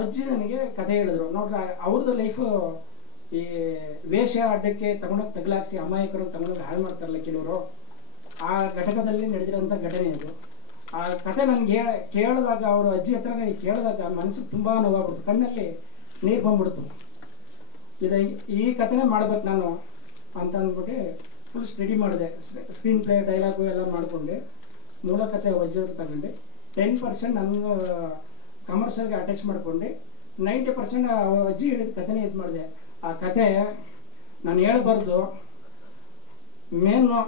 ಅಜ್ಜಿ ನನಗೆ ಕತೆ ಹೇಳಿದ್ರು. ನೋಡ್ರಿ, ಅವ್ರದ್ದು ಲೈಫು ಈ ವೇಷ ಅಡ್ಡಕ್ಕೆ ತಗೊಂಡೋಗಿ ತಗಲಾಕ್ಸಿ ಅಮಾಯಕರು ತಗೊಂಡೋಗಿ ಹಾಳು ಮಾಡ್ತಾರಲ್ಲ ಕೆಲವರು, ಆ ಘಟಕದಲ್ಲಿ ನಡೆದಿರೋಂಥ ಘಟನೆ ಇದು. ಆ ಕತೆ ನನಗೆ ಕೇಳಿದಾಗ, ಅವರು ಅಜ್ಜಿ ಹತ್ರ ಕೇಳಿದಾಗ ಮನಸ್ಸಿಗೆ ತುಂಬ ನೋವಾಗ್ಬಿಡ್ತು, ಕಣ್ಣಲ್ಲಿ ನೀರು ಬಂದ್ಬಿಡ್ತು. ಈ ಕಥೆನೇ ಮಾಡ್ಬೇಕು ನಾನು ಅಂತ ಅಂದ್ಬಿಟ್ಟು ಫುಲ್ ಸ್ಟಡಿ ಮಾಡಿದೆ. ಸ್ಕ್ರೀನ್ ಪ್ಲೇ, ಡೈಲಾಗು ಎಲ್ಲ ಮಾಡಿಕೊಂಡು ಮೂಲ ಕತೆ ವಜ್ರ ತಗೊಂಡು 10% ನನಗೆ ಕಮರ್ಷಿಯಲ್ಗೆ ಅಟ್ಯಾಚ್ ಮಾಡ್ಕೊಂಡು 90% ಅಜ್ಜಿ ಹೇಳಿದ ಕಥೆನೇ ಇದು ಮಾಡಿದೆ. ಆ ಕತೆ ನಾನು ಹೇಳ್ಬಾರ್ದು, ಮೇನು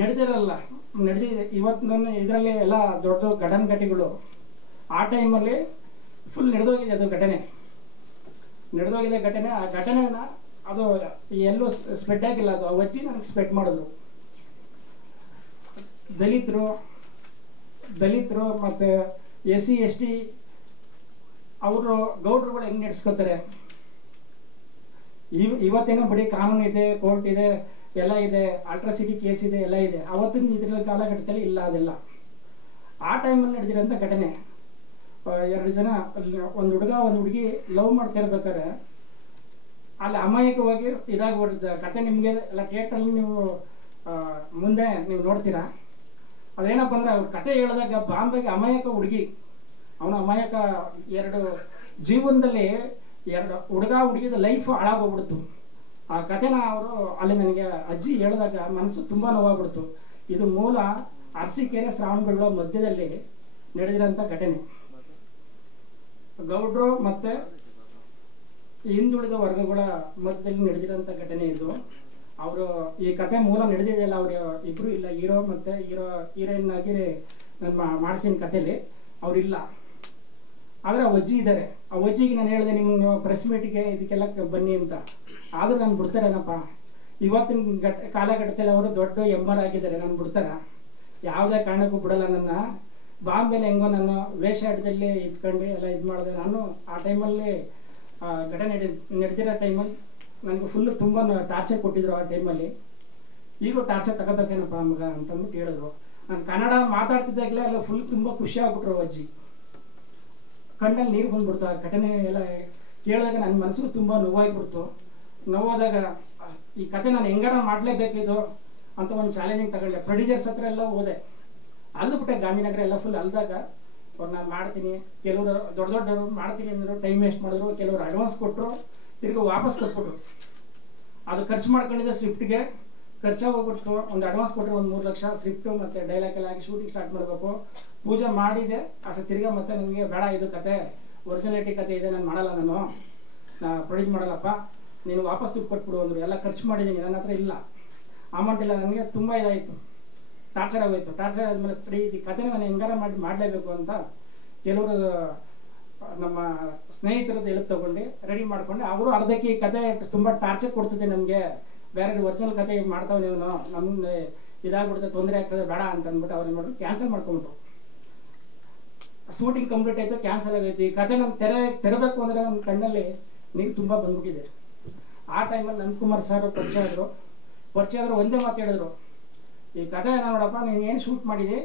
ನಡೆದಿದೆ ಇವತ್ತು ಇದರಲ್ಲಿ ಎಲ್ಲ ದೊಡ್ಡ ಘಟನೆಗಳು ಆ ಟೈಮಲ್ಲಿ ಫುಲ್ ನಡೆದೋಗಿದೆ. ಅದು ನಡೆದೋಗಿದೆ ಘಟನೆ. ಆ ಘಟನೆನ ಅದು ಎಲ್ಲೂ ಸ್ಪ್ರೆಡ್ ಆಗಿಲ್ಲ. ಅದು ಅಜ್ಜಿ ನನಗೆ ಸ್ಪ್ರೆಡ್ ಮಾಡಿದ್ರು. ದಲಿತರು ಮತ್ತು SC ST ಅವರು ಗೌಡ್ರುಗಳು ಹೆಂಗೆ ನಡೆಸ್ಕೋತಾರೆ. ಇವತ್ತೇನೋ ಬರೀ ಕಾನೂನು ಇದೆ, ಕೋರ್ಟ್ ಇದೆ, ಎಲ್ಲ ಇದೆ, ಅಲ್ಟ್ರಾಸಿಟಿ ಕೇಸ್ ಇದೆ, ಎಲ್ಲ ಇದೆ. ಅವತ್ತಿನ ಇದ್ರ ಕಾಲಘಟ್ಟದಲ್ಲಿ ಇಲ್ಲ ಅದೆಲ್ಲ. ಆ ಟೈಮಲ್ಲಿ ನಡೆದಿರೋಂಥ ಘಟನೆ. 2 ಜನ, ಒಂದು ಹುಡುಗ ಒಂದು ಹುಡುಗಿ ಲವ್ ಮಾಡ್ತಾ ಇರ್ಬೇಕಾದ್ರೆ ಅಲ್ಲಿ ಅಮಾಯಕವಾಗಿ ಇದಾಗ್ಬಿಡ್ತದೆ. ಕತೆ ನಿಮಗೆ ಎಲ್ಲ ಥಿಯೇಟ್ರಲ್ಲಿ ನೀವು ಮುಂದೆ ನೀವು ನೋಡ್ತೀರಾ. ಅದೇನಪ್ಪ ಅಂದ್ರೆ ಅವ್ರ ಕತೆ ಹೇಳಿದಾಗ ಬಾಂಬೆಗೆ ಅಮಾಯಕ ಹುಡುಗಿ, ಅವನ ಅಮಾಯಕ 2 ಜೀವನದಲ್ಲಿ 2 ಹುಡುಗ ಹುಡುಗಿದ ಲೈಫ್ ಹಾಳಾಗೋಗ್ಬಿಡ್ತು. ಆ ಕಥೆನ ಅವರು ಅಲ್ಲಿ ನನಗೆ ಅಜ್ಜಿ ಹೇಳಿದಾಗ ಮನಸ್ಸು ತುಂಬ ನೋವಾಗ್ಬಿಡ್ತು. ಇದು ಮೂಲ ಅರಸೀಕೆರೆ ಶ್ರಾವಣಬೆಳಗೊಳ ಮಧ್ಯದಲ್ಲಿ ನಡೆದಿರೋಂಥ ಘಟನೆ. ಗೌಡ್ರು ಮತ್ತು ಹಿಂದುಳಿದ ವರ್ಗಗಳ ಮಧ್ಯದಲ್ಲಿ ನಡೆದಿರೋಂಥ ಘಟನೆ ಇದು. ಅವರು ಈ ಕತೆ ಮೂಲ ನಡೆದಿದೆಯಲ್ಲ, ಅವರು ಇಬ್ಬರು ಇಲ್ಲ, ಹೀರೋ ಮತ್ತು ಹೀರೋಯಿನ್ ಆಗಿ ನಾನು ಮಾಡಿಸಿನ ಕಥೆಯಲ್ಲಿ ಅವರಿಲ್ಲ. ಆದರೆ ಆ ಅಜ್ಜಿ ಇದ್ದಾರೆ. ಆ ಅಜ್ಜಿಗೆ ನಾನು ಹೇಳಿದೆ, ನಿಮ್ಮ ಪ್ರೆಸ್ ಮೀಟಿಗೆ ಇದಕ್ಕೆಲ್ಲ ಬನ್ನಿ ಅಂತ. ಆದರೂ ನಾನು ಬಿಡ್ತಾರೇನಪ್ಪ, ಇವತ್ತಿನ ಕಾಲಘಟ್ಟದಲ್ಲಿ ಅವರು ದೊಡ್ಡ MR ಆಗಿದ್ದಾರೆ, ನಾನು ಬಿಡ್ತಾರ? ಯಾವುದೇ ಕಾರಣಕ್ಕೂ ಬಿಡಲ್ಲ. ನನ್ನ ಬಾಂಬೆಲಿ ಹೆಂಗೋ ನಾನು ವೇಷಾಟದಲ್ಲಿ ಇದ್ಕೊಂಡು ಎಲ್ಲ ಇದು ಮಾಡಿದೆ. ನಾನು ಆ ಟೈಮಲ್ಲಿ ಘಟನೆ ನಡೆದಿರೋ ಟೈಮಲ್ಲಿ ನನಗೆ ಫುಲ್ಲು ತುಂಬ ಟಾರ್ಚರ್ ಕೊಟ್ಟಿದ್ರು. ಆ ಟೈಮಲ್ಲಿ ಈಗಲೂ ಟಾರ್ಚರ್ ತಗೋಬೇಕೇನಪ್ಪ ಮಗ ಅಂತಂದ್ಬಿಟ್ಟು ಹೇಳಿದ್ರು. ನಾನು ಕನ್ನಡ ಮಾತಾಡ್ತಿದ್ದಾಗಲೇ ಎಲ್ಲ ಫುಲ್ ತುಂಬ ಖುಷಿ ಆಗ್ಬಿಟ್ರು ಅಜ್ಜಿ. ಕಣ್ಣಲ್ಲಿ ನೀರು ಬಂದ್ಬಿಡ್ತು. ಆ ಘಟನೆ ಎಲ್ಲ ಕೇಳಿದಾಗ ನನ್ನ ಮನಸ್ಸಿಗೂ ತುಂಬ ನೋವಾಗ್ಬಿಡ್ತು. ನೋವಾದಾಗ ಈ ಕತೆ ನಾನು ಹೆಂಗಾರ ಮಾಡಲೇಬೇಕಿದು ಅಂತ ಒಂದು ಚಾಲೆಂಜಿಂಗ್ ತಗೊಂಡೆ. ಪ್ರೊಡ್ಯೂಸರ್ಸ್ ಹತ್ರ ಎಲ್ಲ ಹೋದೆ, ಅಲ್ದುಬಿಟ್ಟೆ. ಗಾಂಧಿನಗರ ಎಲ್ಲ ಫುಲ್ ಅಲ್ದಾಗ ಅವ್ರನ್ನ ಮಾಡ್ತೀನಿ, ಕೆಲವರು ದೊಡ್ಡವರು ಮಾಡ್ತೀನಿ ಅಂದರು, ಟೈಮ್ ವೇಸ್ಟ್ ಮಾಡಿದ್ರು. ಕೆಲವರು ಅಡ್ವಾನ್ಸ್ ಕೊಟ್ಟರು, ತಿರ್ಗಿ ವಾಪಸ್ ಕೊಟ್ಬಿಟ್ರು. ಅದು ಖರ್ಚು ಮಾಡ್ಕೊಂಡಿದ್ದೆ ಸ್ವಿಫ್ಟ್ಗೆ ಖರ್ಚಾಗಿ ಹೋಗ್ಬಿಟ್ಟು ಒಂದು ಅಡ್ವಾನ್ಸ್ ಕೊಟ್ಟರೆ ಒಂದು 3 ಲಕ್ಷ ಸ್ಕ್ರಿಪ್ಟು ಮತ್ತು ಡೈಲಾಗ್ ಎಲ್ಲ ಹಾಕಿ ಶೂಟಿಂಗ್ ಸ್ಟಾರ್ಟ್ ಮಾಡಬೇಕು. ಪೂಜೆ ಮಾಡಿದೆ ಅಷ್ಟು ತಿರ್ಗಾ ಮತ್ತೆ ನನಗೆ ಬೇಡ ಇದು ಕತೆ ಒರಿಜಿನಾಲಿಟಿ ಕತೆ ಇದೆ, ನಾನು ಮಾಡಲ್ಲ, ನಾನು ಪ್ರೊಡ್ಯೂಸ್ ಮಾಡಲ್ಲಪ್ಪ, ನೀನು ವಾಪಸ್ ದುಡ್ಡು ಕೊಟ್ಬಿಡು ಅಂದರು. ಎಲ್ಲ ಖರ್ಚು ಮಾಡಿದ್ದೀನಿ, ನನ್ನ ಹತ್ರ ಇಲ್ಲ, ಅಮೌಂಟ್ ಇಲ್ಲ. ನನಗೆ ತುಂಬ ಇದಾಯಿತು, ಟಾರ್ಚರ್ ಆಗೋಯ್ತು. ಟಾರ್ಚರ್ ಆದಮೇಲೆ ಈ ಕತೆ ನಾನು ಹೆಂಗಾರ ಮಾಡಲೇಬೇಕು ಅಂತ ಕೆಲವರು ನಮ್ಮ ಸ್ನೇಹಿತರದ್ದು ಹೆಲ್ಪ್ ತೊಗೊಂಡು ರೆಡಿ ಮಾಡ್ಕೊಂಡು, ಅವರು ಅರ್ಧಕ್ಕೆ ಈ ಕತೆ ತುಂಬ ಟಾರ್ಚರ್ ಕೊಡ್ತಿದ್ದೆ ನಮಗೆ, ಬೇರೆ ಒರಿಜಿನಲ್ ಕತೆ ಮಾಡ್ತಾವೆ ನೀವು, ನಮಗೆ ಇದಾಗ್ಬಿಡುತ್ತೆ, ತೊಂದರೆ ಆಗ್ತದೆ, ಬೇಡ ಅಂತ ಅಂದ್ಬಿಟ್ಟು ಅವ್ರು ಏನು ಮಾಡಿದ್ರು, ಕ್ಯಾನ್ಸಲ್ ಮಾಡ್ಕೊಂಬಿಟ್ರು. ಶೂಟಿಂಗ್ ಕಂಪ್ಲೀಟ್ ಆಯಿತು, ಕ್ಯಾನ್ಸಲ್ ಆಗೋಯ್ತು. ಈ ಕತೆ ನಾನು ತೆರಬೇಕು ಅಂದರೆ ನನ್ನ ಕಣ್ಣಲ್ಲಿ ನೀರು ತುಂಬ ಬಂದ್ಬಿಟ್ಟಿದೆ. ಆ ಟೈಮಲ್ಲಿ ನಂದಕುಮಾರ್ ಸರ್ ಪರಿಚಯ ಆದರು. ಒಂದೇ ಮಾತು ಹೇಳಿದ್ರು, ಈ ಕತೆ ನೋಡಪ್ಪ, ನೀನು ಏನು ಶೂಟ್ ಮಾಡಿದೆ,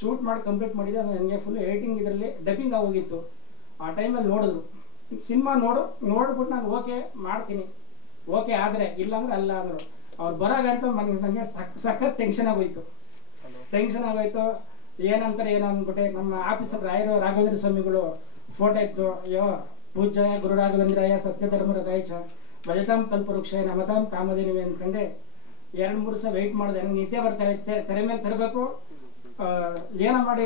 ಶೂಟ್ ಮಾಡಿ ಕಂಪ್ಲೀಟ್ ಮಾಡಿದೆ, ಅದು ನನಗೆ ಫುಲ್ ಎಡಿಟಿಂಗ್ ಇದರಲ್ಲಿ ಡಬ್ಬಿಂಗ್ ಆಗೋಗಿತ್ತು. ಆ ಟೈಮಲ್ಲಿ ನೋಡಿದ್ರು, ಸಿನಿಮಾ ನೋಡ್ಬಿಟ್ಟು ನಾನು ಓಕೆ ಮಾಡ್ತೀನಿ, ಓಕೆ ಆದರೆ ಇಲ್ಲಾಂದ್ರೆ ಅಲ್ಲ ಅಂದರು. ಅವ್ರು ಬರೋಗಂತ ನನಗೆ ಸಖತ್ ಟೆನ್ಷನ್ ಆಗೋಯ್ತು. ಏನಂತಾರೆ ಏನೋ ಅಂದ್ಬಿಟ್ಟೆ. ನಮ್ಮ ಆಫೀಸರ್ ರಾಘವೇಂದ್ರ ಸ್ವಾಮಿಗಳು ಫೋಟೋ ಇತ್ತು, ಅಯ್ಯೋ ಪೂಜ್ಯಾಯ ಗುರು ರಾಘವೇಂದ್ರಾಯ ಸತ್ಯಧರ್ಮರದಾಯ ಭಜತಾಂ ಕಲ್ಪವೃಕ್ಷಾಯ ನಮತಾಂ ಕಾಮಧೇನುವೆ ಅಂದ್ಕೊಂಡೆ 2-3 ದಿವಸ ವೆಯ್ಟ್ ಮಾಡಿದೆ. ನನಗೆ ನಿದ್ದೆ ಬರ್ತಾರೆ, ತೆರೆ ಮೇಲೆ ತರಬೇಕು, ಏನೋ ಮಾಡಿ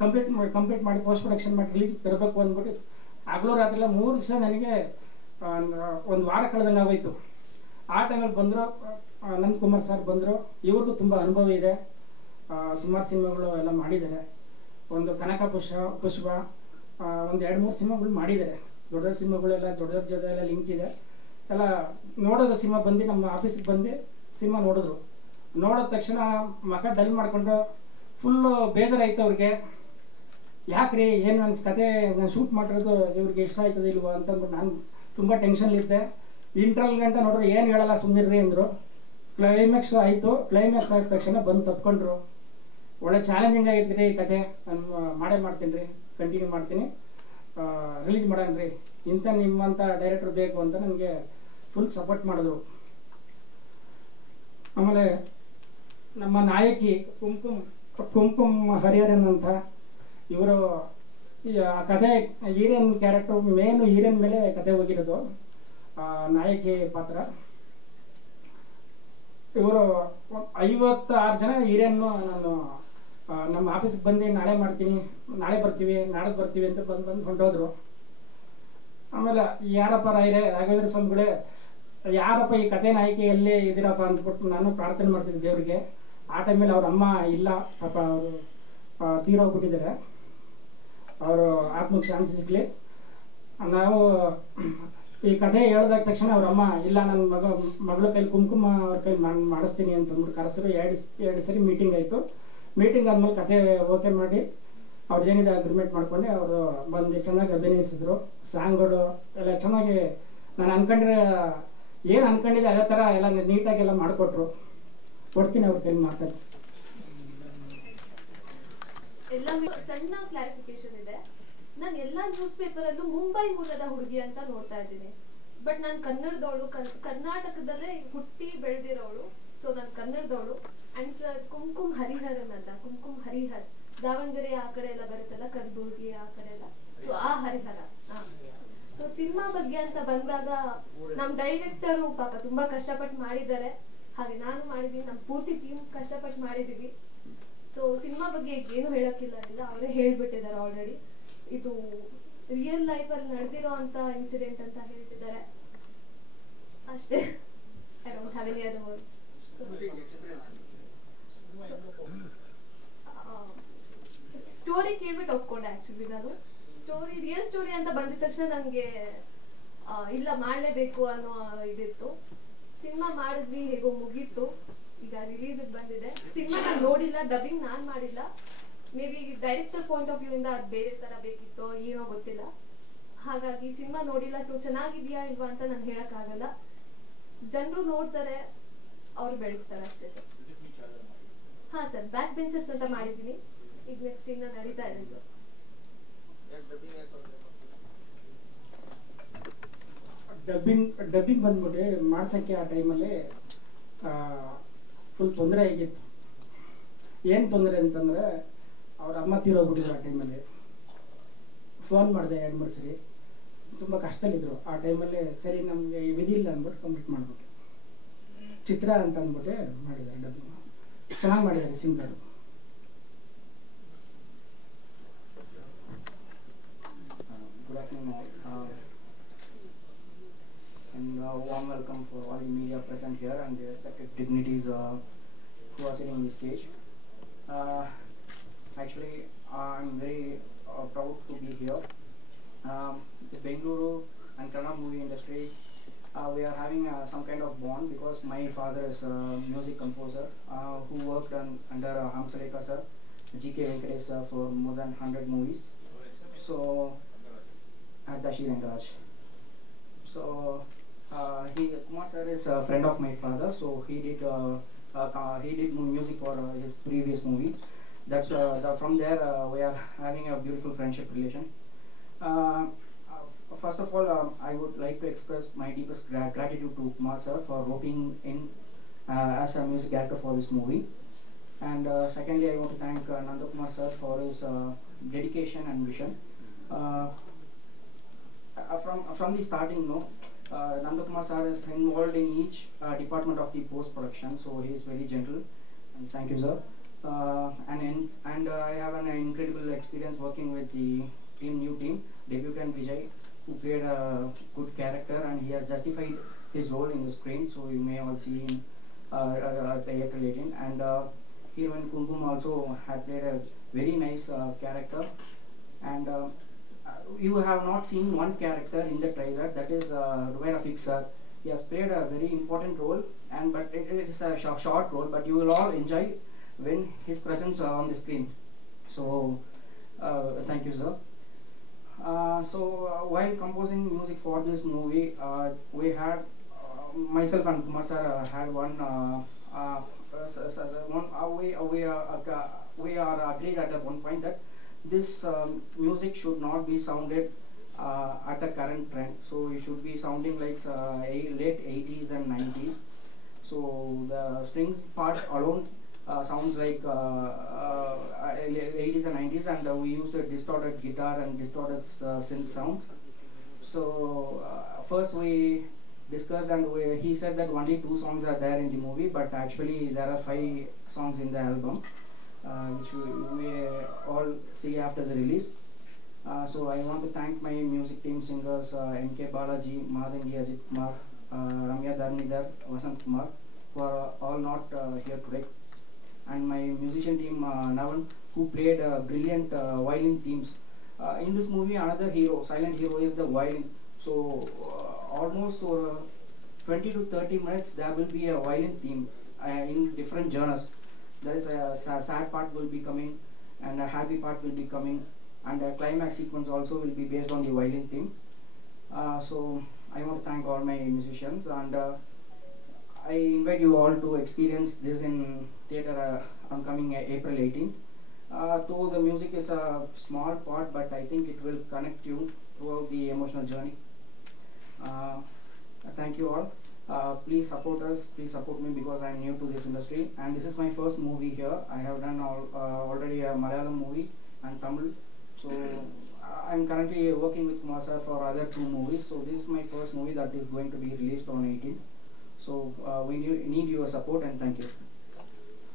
ಕಂಪ್ಲೀಟ್ ಮಾಡಿ ಪೋಸ್ಟ್ ಪ್ರೊಡಕ್ಷನ್ ಮಾಡಿ ರಿಲೀಸ್ ತರಬೇಕು ಅಂದ್ಬಿಟ್ಟು ಹಗಲು ರಾತ್ರಿ 3 ದಿವಸ ನನಗೆ ಒಂದು ವಾರ ಕಳೆದಂಗೆ ಆಗೋಯ್ತು. ಆ ಟೈಮಲ್ಲಿ ಬಂದರು ನಂದಕುಮಾರ್ ಸರ್ ಬಂದರು. ಇವ್ರಿಗೂ ತುಂಬ ಅನುಭವ ಇದೆ, ಸುಮಾರು ಸಿನಿಮಾಗಳು ಎಲ್ಲ ಮಾಡಿದ್ದಾರೆ. ಒಂದು ಕನಕ ಪುಷ್ಪ ಒಂದು 2-3 ಸಿನಿಮಾಗಳು ಮಾಡಿದ್ದಾರೆ. ದೊಡ್ಡ ಸಿನಿಮಾಗಳೆಲ್ಲ ದೊಡ್ಡ ಜೊತೆ ಎಲ್ಲ ಲಿಂಕ್ ಇದೆ. ಎಲ್ಲ ನೋಡೋದು ಸಿನಿಮಾ ಬಂದು ನಮ್ಮ ಆಫೀಸಿಗೆ ಬಂದು ಸಿನಿಮಾ ನೋಡಿದ್ರು. ನೋಡಿದ ತಕ್ಷಣ ಮಕ ಡಲ್ ಮಾಡಿಕೊಂಡು ಫುಲ್ಲು ಬೇಜಾರಾಯ್ತು ಅವ್ರಿಗೆ. ಯಾಕ್ರಿ ಏನು ನನ್ನ ಕತೆ ನಾನು ಶೂಟ್ ಮಾಡಿರೋದು ಇವ್ರಿಗೆ ಇಷ್ಟ ಆಯ್ತದೆ ಇಲ್ವೋ ಅಂತಂದ್ಬಿಟ್ಟು ನಾನು ತುಂಬ ಟೆನ್ಷನ್ಲಿದ್ದೆ. ಇಂಟ್ರಲ್ ಗಂಟೆ ನೋಡ್ರಿ ಏನು ಹೇಳಲ್ಲ ಸುಮ್ಮನಿರ್ರಿ ಅಂದರು. ಕ್ಲೈಮ್ಯಾಕ್ಸ್ ಆಯಿತು. ಕ್ಲೈಮ್ಯಾಕ್ಸ್ ಆದ ತಕ್ಷಣ ಬಂದು ತಪ್ಕೊಂಡ್ರು. ಒಳ್ಳೆ ಚಾಲೆಂಜಿಂಗ್ ಆಗೈತೆ ರೀ ಈ ಕತೆ, ನಾನು ಮಾಡ್ತೀನಿ ರೀ, ಕಂಟಿನ್ಯೂ ಮಾಡ್ತೀನಿ, ರಿಲೀಸ್ ಮಾಡೋಣ ರೀ, ನಿಮ್ಮಂಥ ಡೈರೆಕ್ಟರ್ ಬೇಕು ಅಂತ ನನಗೆ ಫುಲ್ ಸಪೋರ್ಟ್ ಮಾಡಿದ್ರು. ಆಮೇಲೆ ನಮ್ಮ ನಾಯಕಿ ಕುಂಕುಮ್ ಹರಿಹರನ್ ಅಂತ ಇವರು ಆ ಕತೆ ಹೀರೋಯಿನ್ ಕ್ಯಾರೆಕ್ಟರ್ ಮೇನು ಹೀರೋಯಿನ್ ಮೇಲೆ ಕತೆ ಹೋಗಿರೋದು, ನಾಯಕಿ ಪಾತ್ರ. ಇವರು 56 ಜನ ಹೀರೋಯಿನ್ನು ನಾನು ನಮ್ಮ ಆಫೀಸ್ಗೆ ಬಂದು ನಾಳೆ ಬರ್ತೀವಿ ನಾಳೆ ಬರ್ತೀವಿ ಅಂತ ಬಂದು ಹೊಂಟೋದ್ರು. ಆಮೇಲೆ ಯಾರಪ್ಪ ರಾಘವೇಂದ್ರ ಸ್ವಾಮಿಗಳೇ, ಯಾರಪ್ಪ ಈ ಕತೆ ನಾಯಕಿ ಎಲ್ಲೇ ಇದ್ದೀರಪ್ಪ ಅಂದ್ಬಿಟ್ಟು ನಾನು ಪ್ರಾರ್ಥನೆ ಮಾಡ್ತಿದ್ದೆ ದೇವರಿಗೆ. ಆ ಟೈಮಲ್ಲಿ ಅವ್ರ ಅಮ್ಮ ಇಲ್ಲ, ಪಾಪ ಅವರು ತೀರೋಗ್ಬಿಟ್ಟಿದ್ದಾರೆ, ಅವರು ಆತ್ಮಕ್ಕೆ ಶಾಂತಿ ಸಿಗಲಿ. ನಾವು ಈ ಕಥೆ ಹೇಳಿದ ತಕ್ಷಣ ಅವ್ರ ಅಮ್ಮ ಇಲ್ಲ, ನನ್ನ ಮಗಳ ಕೈಲಿ ಕುಂಕುಮ ಅವ್ರ ಕೈಲಿ ಮಾಡಿಸ್ತೀನಿ ಅಂತಂದ್ಬಿಟ್ಟು ಕರೆಸಿದ್ರು. 2 ಸರಿ ಮೀಟಿಂಗ್ ಆಯಿತು. ಮೀಟಿಂಗ್ ಆದಮೇಲೆ ಕತೆ ಓಕೆ ಮಾಡಿ ಅವ್ರದ್ದೇನಿದೆ ಅಗ್ರಿಮೆಂಟ್ ಮಾಡ್ಕೊಂಡು ಅವರು ಬಂದು ಚೆನ್ನಾಗಿ ಅಭಿನಯಿಸಿದ್ರು. ಸಾಂಗ್ಗಳು ಎಲ್ಲ ಚೆನ್ನಾಗಿ ನಾನು ಏನು ಅನ್ಕೊಂಡಿದ್ದೆ ಅದೇ ಥರ ಎಲ್ಲ ನೀಟಾಗೆಲ್ಲ ಮಾಡಿಕೊಟ್ರು. ಕೊಡ್ತೀನಿ ಅವ್ರ ಕೈಲಿ ಮಾತಾಡಿ. ಎಲ್ಲ ಸಣ್ಣ ಕ್ಲಾರಿಫಿಕೇಶನ್ ಇದೆ. ನಾನು ಎಲ್ಲಾ ನ್ಯೂಸ್ ಪೇಪರ್ ಅಲ್ಲೂ ಮುಂಬೈ ಮೂಲದ ಹುಡುಗಿ ಅಂತ ನೋಡ್ತಾ ಇದ್ದೀನಿ. ಬಟ್ ನಾನು ಕನ್ನಡದವಳು, ಕರ್ನಾಟಕದಲ್ಲೇ ಹುಟ್ಟಿ ಬೆಳೆದಿರೋಳು. ಸೊ ನಾನು ಕನ್ನಡದವಳು. ಅಂಡ್ ಸರ್ ಕುಂಕುಮ್ ಹರಿಹರನ್ ಅಂತ, ಕುಂಕುಮ್ ಹರಿಹರ್ ದಾವಣಗೆರೆ ಆ ಕಡೆ ಎಲ್ಲ ಬರುತ್ತಲ್ಲ, ಕಲಬುರ್ಗಿ ಆ ಕಡೆ ಎಲ್ಲ, ಸೊ ಆ ಹರಿಹರ. ಸೊ ಸಿನಿಮಾ ಬಗ್ಗೆ ಅಂತ ಬಂದಾಗ ನಮ್ ಡೈರೆಕ್ಟರು ಪಾಪ ತುಂಬಾ ಕಷ್ಟಪಟ್ಟು ಮಾಡಿದ್ದಾರೆ, ಹಾಗೆ ನಾನು ಮಾಡಿದೀನಿ, ನಮ್ ಪೂರ್ತಿ ಟೀಮ್ ಕಷ್ಟಪಟ್ಟು ಮಾಡಿದೀವಿ. ಸೊ ಸಿನಿಮಾ ಬಗ್ಗೆ ಏನು ಹೇಳಕ್ಕಿಲ್ಲ, ಅವರೇ ಹೇಳ್ಬಿಟ್ಟಿದ್ದಾರೆ ಆಲ್ರೆಡಿ. ಇದು ರಿಯಲ್ ಲೈಫ್ ಅಲ್ಲಿ ನಡೆದಿರೋ ಅಂತ ಇನ್ಸಿಡೆಂಟ್ ಅಂತ ಹೇಳ್ತಿದ್ದಾರೆ ಅಷ್ಟೇ. I don't have any other words. Story ಕೇಳ್ಬಿಟ್ಟು ಒಪ್ಕೊಂಡೆ ಆಕ್ಚುಲಿ ನಾನು. ಸ್ಟೋರಿ ರಿಯಲ್ ಸ್ಟೋರಿ ಅಂತ ಬಂದಿದ ತಕ್ಷಣ ನನಗೆ ಇಲ್ಲ ಮಾಡಲೇಬೇಕು ಅನ್ನೋ ಇದಿತ್ತು. ಸಿನಿಮಾ ಮಾಡಿದ್ವಿ, ಹೇಗೋ ಮುಗೀತು, ಈಗ ರಿಲೀಸ್ ಬಂದಿದೆ. ಸಿನಿಮಾ ನಾನು ನೋಡಿಲ್ಲ, ಡಬ್ಬಿಂಗ್ ನಾನ್ ಮಾಡಿಲ್ಲ. May be director point of view ಇಂದ ಅದು ಬೇರೆ ತರ ಬೇಕಿತ್ತೋ ಏನೋ ಗೊತ್ತಿಲ್ಲ. ಹಾಗಾಗಿ ಸಿನಿಮಾ ನೋಡಿಲ್ಲ. ಸೊ ಚೆನ್ನಾಗಿದ್ಯಾ ಇಲ್ವಾ ಅಂತ ನಾನು ಹೇಳಕ್ ಆಗಲ್ಲ. ಜನರು ನೋಡ್ತಾರೆ, ಅವ್ರು ಬೆಳೆಸ್ತಾರೆ ಅಷ್ಟೇ ಸರ್. ಹಾ ಸರ್, ಬ್ಯಾಕ್ ಬೆಂಚರ್ಸ್ ಅಂತ ಮಾಡಿದೀನಿ. ಈಗ ನೆಕ್ಸ್ಟ್ ಇನ್ನ ನಡೀತಾ ಇದೆ ಸರ್. ಡಬ್ಬಿಂಗ್ ಬಂದ್ಬಿಟ್ಟು ಮಾಡ್ಸಕ್ಕೆ ಆ ಟೈಮಲ್ಲಿ ಫುಲ್ ತೊಂದರೆ ಆಗಿತ್ತು. ಏನು ತೊಂದರೆ ಅಂತಂದರೆ ಅವ್ರ ಅಮ್ಮ ತೀರೋಗ್ಬಿಟ್ಟಿದ್ರು. ಆ ಟೈಮಲ್ಲಿ ಫೋನ್ ಮಾಡಿದೆ 2-3 ಸರಿ. ತುಂಬ ಕಷ್ಟದಲ್ಲಿದ್ದರು ಆ ಟೈಮಲ್ಲಿ. ಸರಿ ನಮಗೆ ವಿಧಿ ಇಲ್ಲ ಅಂದ್ಬಿಟ್ಟು ಕಂಪ್ಲೀಟ್ ಮಾಡಿಬಿಟ್ಟು ಚಿತ್ರ ಅಂತ ಅಂದ್ಬಿಟ್ಟು ಮಾಡಿದ್ದಾರೆ ಡಬ್ಬಿಂಗ್. ಚೆನ್ನಾಗಿ ಮಾಡಿದ್ದಾರೆ ಸಿಂಗರು. Good afternoon all. And warm welcome for all the media present here and the respected dignitaries who are sitting on the stage. Actually, I'm very proud to be here. The Bengaluru and Kannada movie industry, we are having some kind of bond because my father is a music composer who worked under Hamsalekha sir, G.K. Venkatesh sir for more than 100 movies. So, at Dashi Venkaraj. So, Kumar sir is a friend of my father, so he did music for his previous movie. That's from there we are having a beautiful friendship relation. First of all, I would like to express my deepest gratitude to Kumar sir for roping in as a music director for this movie. And secondly, I want to thank Nandakumar sir for his dedication and vision. From the starting, Nandakumar sir is involved in each department of the post-production, so he is very gentle. And thank you, sir. And I have an incredible experience working with the new team, debutant Vijay, who played a good character, and he has justified his role in the screen. So you may all see him at the April 18. And heroine Kumkum also had played a very nice character. And you have not seen one character in the trailer, that is Rumain Rafiq sir. He has played a very important role, but it is a short role, but you will all enjoy when his presence on the screen. So thank you, sir. While composing music for this movie, we had myself and Kumar sir had we are agreed at one point that this music should not be sounded at a current trend, so it should be sounding like late 80s and 90s. So the strings part alone sounds like 80s and 90s, and we used a distorted guitar and distorted synth sounds. So first we discussed, and he said that only 2 songs are there in the movie, but actually there are 5 songs in the album, which we all see after the release. So I want to thank my music team singers M.K. Balaji, Madangi Ajit Kumar, Ramya Dharnidhar, Vasant Kumar, who are all not here today. And my musician team Navan, who played brilliant violin themes. In this movie, another hero, silent hero, is the violin. So almost 20 to 30 minutes there will be a violin theme in different genres. There is a sad part will be coming, and a happy part will be coming, and a climax sequence also will be based on the violin theme. So I want to thank all my musicians, and I invite you all to experience this in theatre on coming April 18th. Though the music is a small part, but I think it will connect you throughout the emotional journey. Thank you all. Please support us, please support me, because I am new to this industry, and this is my first movie here. I have done already a Malayalam movie and Tamil. So I am currently working with Kumar sir for other 2 movies. So this is my first movie that is going to be released on 18th. So we need your support, and thank you.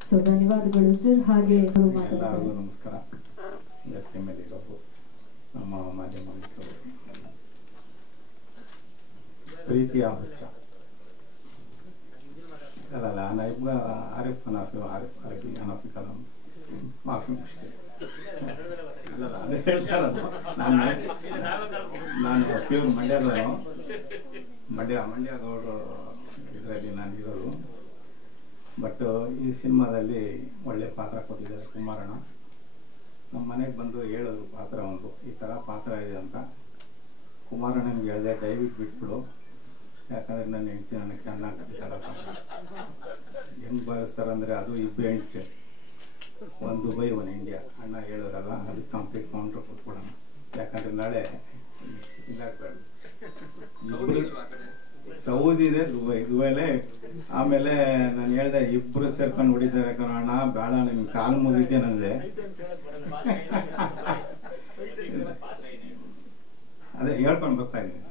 So ಧನ್ಯವಾದಗಳು sir. ಹಾಗೆ ಎಲ್ಲರಿಗೂ ನಮಸ್ಕಾರ. ವೇದಿಕೆ ಮೇಲೆ ಇರೋರು ನಮ್ಮ ಮಾಧ್ಯಮ ಮಿತ್ರರು, ಪ್ರೀತಿಯ ಹುಚ್ಚ ಅಲ್ಲ أنا يبغى أعرف أنا في أعرف عربي أنا في كلام ما في مشكلة. لا ಅದೇ ಹೇಳ್ತಾರೆ, ನಾನು ಪ್ಯೂರ್ ಮಂಡ್ಯದವನು. ಮಂಡ್ಯದವರು ಇದರಲ್ಲಿ ನಾನು ಇರೋದು. ಬಟ್ ಈ ಸಿನಿಮಾದಲ್ಲಿ ಒಳ್ಳೆ ಪಾತ್ರ ಕೊಟ್ಟಿದ್ದಾರೆ ಕುಮಾರಣ್ಣ. ನಮ್ಮ ಮನೆಗೆ ಬಂದು ಹೇಳಿದ್ರು ಪಾತ್ರ ಒಂದು ಈ ಥರ ಪಾತ್ರ ಇದೆ ಅಂತ. ಕುಮಾರಣ್ಣನಿಗೆ ಹೇಳಿದೆ ದಯವಿಟ್ಟು ಬಿಟ್ಬಿಡು, ಯಾಕಂದರೆ ನನ್ನ ಹೆಂಡತಿ ನನಗೆ ಚೆನ್ನಾಗಿ ಕಟ್ಟಿದ್ದಾರಪ್ಪ. ಹೆಂಗೆ ಭಾವಿಸ್ತಾರಂದರೆ ಅದು 2 ಹೆಂಡತಿ, ಒಂದು ದುಬೈ ಒಂದು ಇಂಡಿಯಾ. ಅಣ್ಣ ಹೇಳಿದ್ರಲ್ಲ, ಅದಕ್ಕೆ ಕಂಪ್ಲೀಟ್ ಕೌಂಟ್ರ್ ಕೊಟ್ಬಿಡೋಣ. ಯಾಕಂದರೆ ನಾಳೆ ಇದಾಗಬೇಡ, ಸೌದಿ ಇದೆ ದುಬೈಲೇ. ಆಮೇಲೆ ನಾನು ಹೇಳ್ದೆ ಇಬ್ಬರು ಸೇರ್ಕೊಂಡು ಹೊಡಿತಾರೆ ಕಣ, ಬೇಡ ನಿನ್ ಕಾಲು ಮುಗಿದ್ದೆ ನಂದೆ. ಅದೇ ಹೇಳ್ಕೊಂಡು ಬರ್ತಾ ಇದ್ದೀನಿ.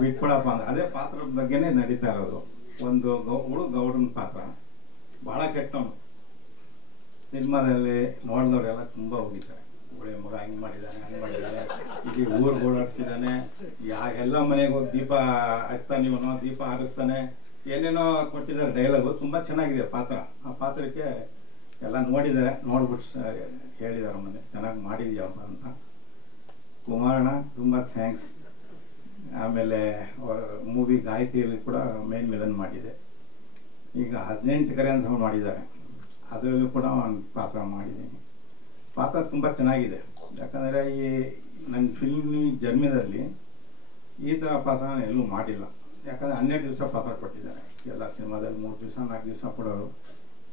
ಬಿಟ್ಬಿಡಪ್ಪ ಅಂತ ಅದೇ ಪಾತ್ರದ ಬಗ್ಗೆನೇ ನಡೀತಾ ಇರೋದು. ಒಂದು ಗೌಡನ ಪಾತ್ರ ಭಾಳ ಕೆಟ್ಟವನು. ಸಿನಿಮಾದಲ್ಲಿ ನೋಡಿದವರೆಲ್ಲ ತುಂಬ ಹೋಗಿದ್ದಾರೆ. ಒಳ್ಳೆ ಮಗ ಹಿಂಗೆ ಮಾಡಿದ್ದಾನೆ, ಹಂಗೆ ಮಾಡಿದ್ದಾರೆ, ಇಲ್ಲಿ ಊರು ಓಡಾಡ್ಸಿದ್ದಾನೆ, ಎಲ್ಲ ಮನೆಗೆ ಹೋಗಿ ದೀಪ ಹಚ್ತಾನೆ, ಇವನು ದೀಪ ಹಾರಿಸ್ತಾನೆ, ಏನೇನೋ ಕೊಟ್ಟಿದ್ದಾರೆ ಡೈಲಾಗು. ತುಂಬ ಚೆನ್ನಾಗಿದೆ ಪಾತ್ರ. ಆ ಪಾತ್ರಕ್ಕೆ ಎಲ್ಲ ನೋಡಿದ್ದಾರೆ, ನೋಡ್ಬಿಟ್ಟು ಹೇಳಿದ್ದಾರೆ ಮೊನ್ನೆ ಚೆನ್ನಾಗಿ ಮಾಡಿದ್ಯಪ್ಪ ಅಂತ. ಕುಮಾರಣ್ಣ ತುಂಬ ಥ್ಯಾಂಕ್ಸ್. ಆಮೇಲೆ ಅವರ ಮೂವಿ ಗಾಯತ್ರಿಯಲ್ಲಿ ಕೂಡ ಮೇನ್ ವಿಲನ್ ಮಾಡಿದೆ. ಈಗ 18 ಕರೆ ಅಂತ ಮಾಡಿದ್ದಾರೆ, ಅದರಲ್ಲೂ ಕೂಡ ಒಂದು ಪಾತ್ರ ಮಾಡಿದ್ದೀನಿ. ಪಾತ್ರ ತುಂಬ ಚೆನ್ನಾಗಿದೆ. ಯಾಕಂದರೆ ಈ ನನ್ನ ಫಿಲ್ಮಿ ಜನ್ಮದಲ್ಲಿ ಈ ಥರ ಪಾತ್ರ ನಾನು ಎಲ್ಲೂ ಮಾಡಿಲ್ಲ. ಯಾಕಂದರೆ 12 ದಿವಸ ಪಾತ್ರ ಕೊಟ್ಟಿದ್ದಾರೆ. ಎಲ್ಲ ಸಿನಿಮಾದಲ್ಲಿ 3 ದಿವಸ 4 ದಿವಸ ಕೊಡೋರು.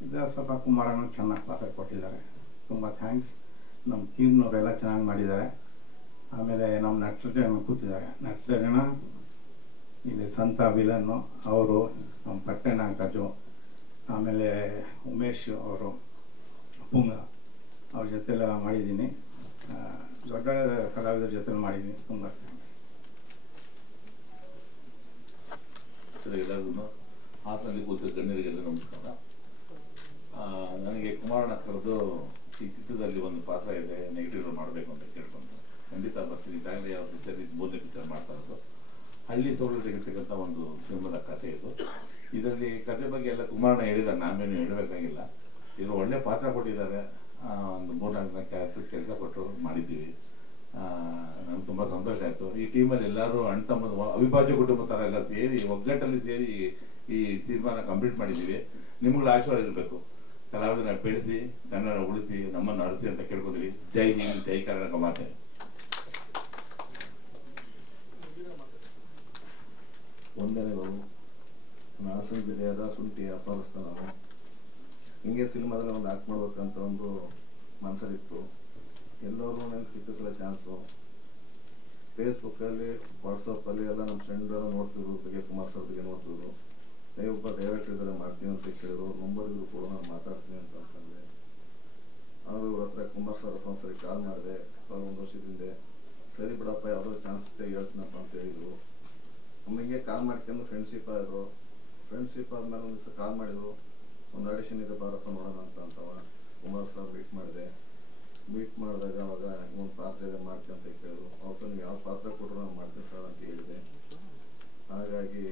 ಇದು ಸ್ವಲ್ಪ ಕುಮಾರಣ್ಣ ಚೆನ್ನಾಗಿ ಪಾತ್ರ ಕೊಟ್ಟಿದ್ದಾರೆ. ತುಂಬ ಥ್ಯಾಂಕ್ಸ್. ನಮ್ಮ ಟೀಮ್ನವರೆಲ್ಲ ಚೆನ್ನಾಗಿ ಮಾಡಿದ್ದಾರೆ. ಆಮೇಲೆ ನಮ್ಮ ನಟರನ್ನ ಕೂತಿದ್ದಾರೆ. ನಟರನ್ನ ಇಲ್ಲಿ ಸಂತ ವಿಲನ್ನು ಅವರು, ನಮ್ಮ ಪಟ್ಟಣ ಅಂಕಜು, ಆಮೇಲೆ ಉಮೇಶ್ ಅವರು, ಪುಂಗ ಅವ್ರ ಜೊತೆಲೆಲ್ಲ ಮಾಡಿದ್ದೀನಿ. ದೊಡ್ಡ ಕಲಾವಿದರ ಜೊತೆ ಮಾಡಿದ್ದೀನಿ. ತುಂಬ ಥ್ಯಾಂಕ್ಸ್. ಎಲ್ಲರಿಗೂ ಹಾಸನಲ್ಲಿ ಕೂತ ಗಣ್ಯರಿಗೆಲ್ಲ ನಮಸ್ಕಾರ. ನನಗೆ ಕುಮಾರಣ್ಣ ಕರೆದು ಈ ಚಿತ್ರದಲ್ಲಿ ಒಂದು ಪಾತ್ರ ಇದೆ, ನೆಗೆಟಿವ್ ಮಾಡಬೇಕು ಅಂತ ಕೇಳ್ಕೊಂಡು ಖಂಡಿತ ಬರ್ತೀನಿ. ಈಗಾಗಲೇ ಅವ್ರ ಪಿಕ್ಚರ್ 3ನೇ ಪಿಕ್ಚರ್ ಮಾಡ್ತಾ ಇರೋದು. ಹಳ್ಳಿ ಸೋಳು ತೆಗೆತಕ್ಕಂಥ ಒಂದು ಸಿನಿಮಾದ ಕಥೆ ಇದು. ಇದರಲ್ಲಿ ಕತೆ ಬಗ್ಗೆ ಎಲ್ಲ ಕುಮಾರಣ್ಣ ಹೇಳಿದ್ದಾರೆ, ನಾವೇನು ಹೇಳಬೇಕಾಗಿಲ್ಲ. ಇವರು ಒಳ್ಳೆ ಪಾತ್ರ ಕೊಟ್ಟಿದ್ದಾರೆ. ಒಂದು 3-4 ಕ್ಯಾರೆಕ್ಟರ್ ಕೆಲಸ ಕೊಟ್ಟು ಮಾಡಿದ್ದೀವಿ. ನಮ್ಗೆ ತುಂಬ ಸಂತೋಷ ಆಯಿತು. ಈ ಟೀಮಲ್ಲಿ ಎಲ್ಲರೂ ಅಣ್ಣ ತಮ್ಮದು ಅವಿಭಾಜ್ಯ ಕುಟುಂಬ ಥರ ಎಲ್ಲ ಸೇರಿ ಒಗ್ಗಟ್ಟಲ್ಲಿ ಸೇರಿ ಈ ಸಿನಿಮಾನ ಕಂಪ್ಲೀಟ್ ಮಾಡಿದ್ದೀವಿ. ನಿಮ್ಗಳ ಆಶೀರ್ವಾದ ಇರಬೇಕು. ಕಲಾವಿದರನ್ನ ಬೆಳೆಸಿ, ಕನ್ನಡ ಉಳಿಸಿ, ನಮ್ಮನ್ನು ಅರಸಿ ಅಂತ ಕೇಳ್ಕೊತೀವಿ. ಜೈ ಹಿಂದ್, ಜೈ ಕರ್ನಾಟಕ ಮಾತೆ. ಒಂದನೇದು ನಾನು ಹಾಸನ ಜಿಲ್ಲೆಯಾದ ಶುಂಠಿ ಅಪ್ಪರಿಸ್ತಾ. ನಾನು ಹಿಂಗೆ ಸಿನಿಮಾದಲ್ಲಿ ಒಂದು ಆಕ್ಟ್ ಮಾಡ್ಬೇಕಂತ ಒಂದು ಮನಸ್ಸಲ್ಲಿತ್ತು. ಎಲ್ಲರೂ ನನಗೆ ಸಿಕ್ಕಿಲ್ಲ ಚಾನ್ಸು. ಫೇಸ್ಬುಕ್ಕಲ್ಲಿ, ವಾಟ್ಸಪ್ಪಲ್ಲಿ ಎಲ್ಲ ನಮ್ಮ ಫ್ರೆಂಡ್ ಎಲ್ಲ ನೋಡ್ತಿದ್ರು, ಬಗ್ಗೆ ಕುಮಾರ್ ಸರ್ ಬಗ್ಗೆ ನೋಡ್ತಿದ್ರು. ಡೈರೆಕ್ಟ್ ಇದ್ದಾರೆ ಮಾಡ್ತೀನಿ ಅಂತ ಕೇಳಿದ್ರು. ನಂಬರ್ ಇದ್ರು ಕೂಡ ನಾನು ಮಾತಾಡ್ತೀನಿ ಅಂತ ಅಂತಂದೆ. ಆಮೇಲೆ ಇವ್ರ ಹತ್ರ ಕುಮಾರ್ ಸರ್ ಹತ್ರ ಒಂದ್ಸರಿ ಕಾಲ್ ಮಾಡಿದೆ, 1 ವರ್ಷದಿಂದ. ಸರಿ ಬಿಡಪ್ಪ, ಯಾವುದೋ ಚಾನ್ಸ್ ಹೇಳ್ತೀನಪ್ಪ ಅಂತ ಹೇಳಿದ್ರು. ನಮಗೆ ಕಾಲ್ ಮಾಡ್ಕೊಂಡು ಫ್ರೆಂಡ್ಶಿಪ್ ಆದರು. ಫ್ರೆಂಡ್ಶಿಪ್ ಆದ್ಮೇಲೆ ಒಂದು ದಿವಸ ಕಾಲ್ ಮಾಡಿದ್ರು, ಒಂದು ಆಡಿಷನ್ ಇದೆ ಬಾರಪ್ಪ ನೋಡೋಣ ಅಂತವ. ಕುಮಾರ್ ಸರ್ ಮೀಟ್ ಮಾಡಿದಾಗ ಅವಾಗ ಒಂದು ಪಾತ್ರ ಇದೆ ಮಾಡ್ಕೊಂತ ಕೇಳಿದ್ರು. ಅವ್ರು ಸರ್ ನೀವು ಯಾವ ಪಾತ್ರ ಕೊಟ್ಟರು ನಾನು ಮಾಡ್ತೀನಿ ಸರ್ ಅಂತ ಹೇಳಿದೆ. ಹಾಗಾಗಿ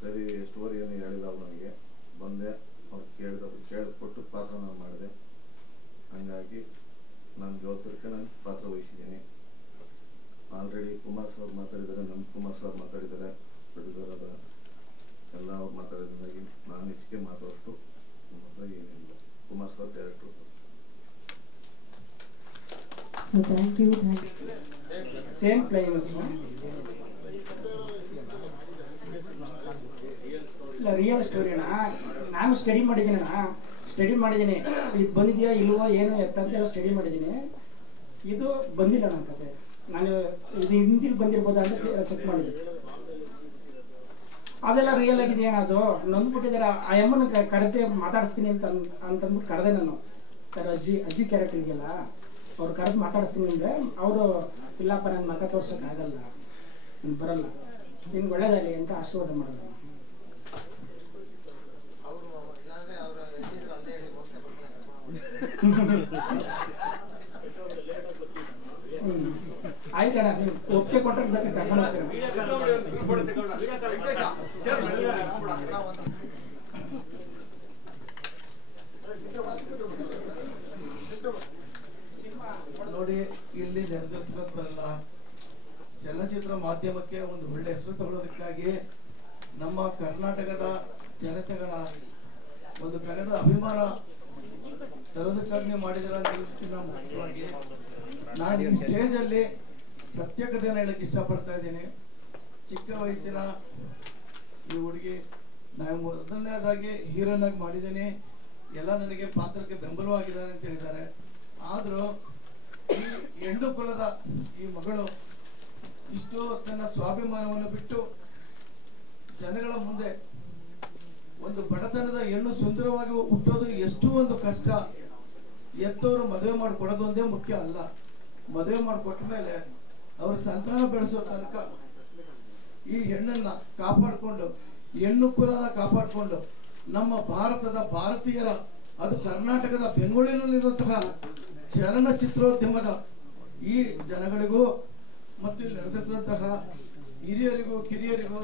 ಸರಿ ಸ್ಟೋರಿ ಏನು ಹೇಳಿಲ್ಲ ಅವ್ರು ನನಗೆ. ಬಂದೆ, ಅವ್ರು ಕೊಟ್ಟು ಪಾತ್ರ ನಾನು ಮಾಡಿದೆ. ಹಾಗಾಗಿ ನನ್ನ ಜವಾಬ್ದಾರಿಕೆ ನಾನು ಪಾತ್ರ ವಹಿಸಿದ್ದೀನಿ. ಆಲ್ರೆಡಿ ಕುಮಾರ್ ಸರ್ ಮಾತಾಡಿದ್ದಾರೆ, ನಮ್ಮ ಕುಮಾರ್ ಸರ್ ಮಾತಾಡಿದ್ದಾರೆ, ಪ್ರೊಡ್ಯೂಸರ್ ಅದ ಎಲ್ಲ ಅವ್ರು ಮಾತಾಡಿದಾಗಿ ನಾನು ಹೆಚ್ಚಿಗೆ ಮಾತಾಡೋಷ್ಟು ನಮ್ಮ ಹತ್ರ ಏನಿಲ್ಲ. Kumar sir director. So thank you. Same playing ಇಲ್ಲ, ರಿಯಲ್ ಸ್ಟೋರಿನ ನಾನು ಸ್ಟಡಿ ಮಾಡಿದ್ದೀನಿ. ಇದು ಬಂದಿದೆಯಾ ಇಲ್ವೋ ಏನು ಎತ್ತಂತೆಲ್ಲ ಸ್ಟಡಿ ಮಾಡಿದ್ದೀನಿ. ಇದು ಬಂದಿಲ್ಲ ನನ್ನ ಕತೆ. ನಾನು ಇದು ಹಿಂದಿಲ್ ಬಂದಿರ್ಬೋದಾ ಅಂತ ಚೆಕ್ ಮಾಡಿದೆ. ಅದೆಲ್ಲ ರಿಯಲ್ ಆಗಿದೆಯಾ? ಅದು ನೊಂದ್ಬಿಟ್ಟಿದ್ದಾರೆ. ಆ ಅಮ್ಮನ ಕರೆತೆ ಮಾತಾಡಿಸ್ತೀನಿ ಅಂತಂದ್ಬಿಟ್ಟು ಕರೆದೆ ನಾನು. ಸರ್ ಅಜ್ಜಿ ಕ್ಯಾರೆಕ್ಟರ್ ಇದೆಯಲ್ಲ, ಅವ್ರು ಕರೆದು ಮಾತಾಡಿಸ್ತೀನಿ ಅಂದರೆ ಅವರು ಇಲ್ಲಪ್ಪ ನನ್ನ ಮಗ ತೋರ್ಸೋಕ್ಕಾಗಲ್ಲ, ನಾನು ಬರಲ್ಲ, ನಿನ್ಗೆ ಒಳ್ಳೇದಾಗಲಿ ಅಂತ ಆಶೀರ್ವಾದ ಮಾಡಿದ್ರು. ಆಯ್ತಣ್ಣ, ನೀವು ಒಪ್ಪಿಗೆ ಕೊಟ್ಟರೆ ಬೇಕು ಕರ್ಕೊಂಡು ನೋಡಿ, ಇಲ್ಲಿ ನೆರೆದಿರ್ತಕ್ಕಂಥವರೆಲ್ಲ ಚಲನಚಿತ್ರ ಮಾಧ್ಯಮಕ್ಕೆ ಒಂದು ಒಳ್ಳೆ ಹೆಸರು ತಗೊಳ್ಳೋದಕ್ಕಾಗಿ ನಮ್ಮ ಕರ್ನಾಟಕದ ಜನತೆಗಳ ಒಂದು ಕನ್ನಡ ಅಭಿಮಾನ ತರೋದಕ್ಕಾಗಿ ನೀವು ಮಾಡಿದಿರ ಅಂತ ಮುಖ್ಯವಾಗಿ ನಾನು ಈ ಸ್ಟೇಜಲ್ಲಿ ಸತ್ಯ ಕಥೆಯನ್ನು ಹೇಳಕ್ಕೆ ಇಷ್ಟಪಡ್ತಾ ಇದ್ದೀನಿ. ಚಿಕ್ಕ ವಯಸ್ಸಿನ ಈ ಹುಡುಗಿ ನಾನು ಮೊದಲನೇದಾಗಿ ಹೀರೋನ್ ಆಗಿ ಮಾಡಿದ್ದೀನಿ. ಎಲ್ಲ ನನಗೆ ಪಾತ್ರಕ್ಕೆ ಬೆಂಬಲವಾಗಿದ್ದಾರೆ ಅಂತ ಹೇಳಿದ್ದಾರೆ. ಆದರೂ ಈ ಹೆಣ್ಣು ಕುಲದ ಈ ಮಗಳು ಇಷ್ಟು ತನ್ನ ಸ್ವಾಭಿಮಾನವನ್ನು ಬಿಟ್ಟು ಜನಗಳ ಮುಂದೆ ಒಂದು ಬಡತನದ ಹೆಣ್ಣು ಸುಂದರವಾಗಿ ಹುಟ್ಟೋದು ಎಷ್ಟು ಒಂದು ಕಷ್ಟ. ಎತ್ತವರು ಮದುವೆ ಮಾಡಿಕೊಡೋದು ಒಂದೇ ಮುಖ್ಯ ಅಲ್ಲ, ಮದುವೆ ಮಾಡಿಕೊಟ್ಟ ಮೇಲೆ ಅವ್ರ ಸಂತಾನ ಬೆಳೆಸೋ ತನಕ ಈ ಹೆಣ್ಣನ್ನ ಕಾಪಾಡಿಕೊಂಡು ಹೆಣ್ಣು ಕುಲನ ಕಾಪಾಡಿಕೊಂಡು ನಮ್ಮ ಭಾರತದ ಭಾರತೀಯರ ಅದು ಕರ್ನಾಟಕದ ಬೆಂಗಳೂರಿನಲ್ಲಿರುವಂತಹ ಚಲನಚಿತ್ರೋದ್ಯಮದ ಈ ಜನಗಳಿಗೂ ಮತ್ತು ಇಲ್ಲಿ ನಡೆದಿರುವಂತಹ ಹಿರಿಯರಿಗೂ ಕಿರಿಯರಿಗೂ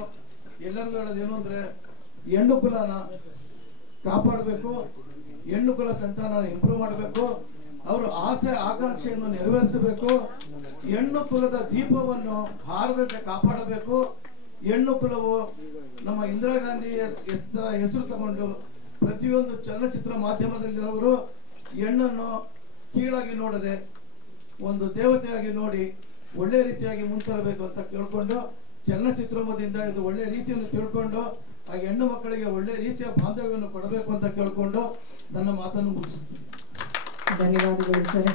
ಎಲ್ಲರಿಗೂ ಹೇಳೋದೇನು ಅಂದ್ರೆ ಹೆಣ್ಣು ಕುಲನ ಕಾಪಾಡಬೇಕು, ಹೆಣ್ಣು ಕುಲ ಸಂತಾನ ಇಂಪ್ರೂವ್ ಮಾಡಬೇಕು, ಅವರು ಆಸೆ ಆಕಾಂಕ್ಷೆಯನ್ನು ನೆರವೇರಿಸಬೇಕು, ಹೆಣ್ಣು ಕುಲದ ದೀಪವನ್ನು ಹಾರದಂತೆ ಕಾಪಾಡಬೇಕು. ಹೆಣ್ಣು ಕುಲವು ನಮ್ಮ ಇಂದಿರಾ ಗಾಂಧಿ ಹೆಸರು ತಗೊಂಡು ಪ್ರತಿಯೊಂದು ಚಲನಚಿತ್ರ ಮಾಧ್ಯಮದಲ್ಲಿರೋರು ಹೆಣ್ಣನ್ನು ಕೀಳಾಗಿ ನೋಡದೆ ಒಂದು ದೇವತೆಯಾಗಿ ನೋಡಿ ಒಳ್ಳೆ ರೀತಿಯಾಗಿ ಮುಂತರಬೇಕು ಅಂತ ಕೇಳ್ಕೊಂಡು ಚಲನಚಿತ್ರೋದ್ಯಮದಿಂದ ಇದು ಒಳ್ಳೆ ರೀತಿಯನ್ನು ತಿಳ್ಕೊಂಡು ಆ ಹೆಣ್ಣು ಮಕ್ಕಳಿಗೆ ಒಳ್ಳೆ ರೀತಿಯ ಬಾಂಧವ್ಯವನ್ನು ಕೊಡಬೇಕು ಅಂತ ಕೇಳ್ಕೊಂಡು ನನ್ನ ಮಾತನ್ನು ಮುಗಿಸುತ್ತೀನಿ. ಧನ್ಯವಾದಗಳು ಸರ್.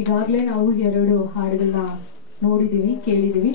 ಈಗಾಗಲೇ ನಾವು 2 ಹಾಡುಗಳನ್ನ ನೋಡಿದೀವಿ, ಕೇಳಿದೀವಿ.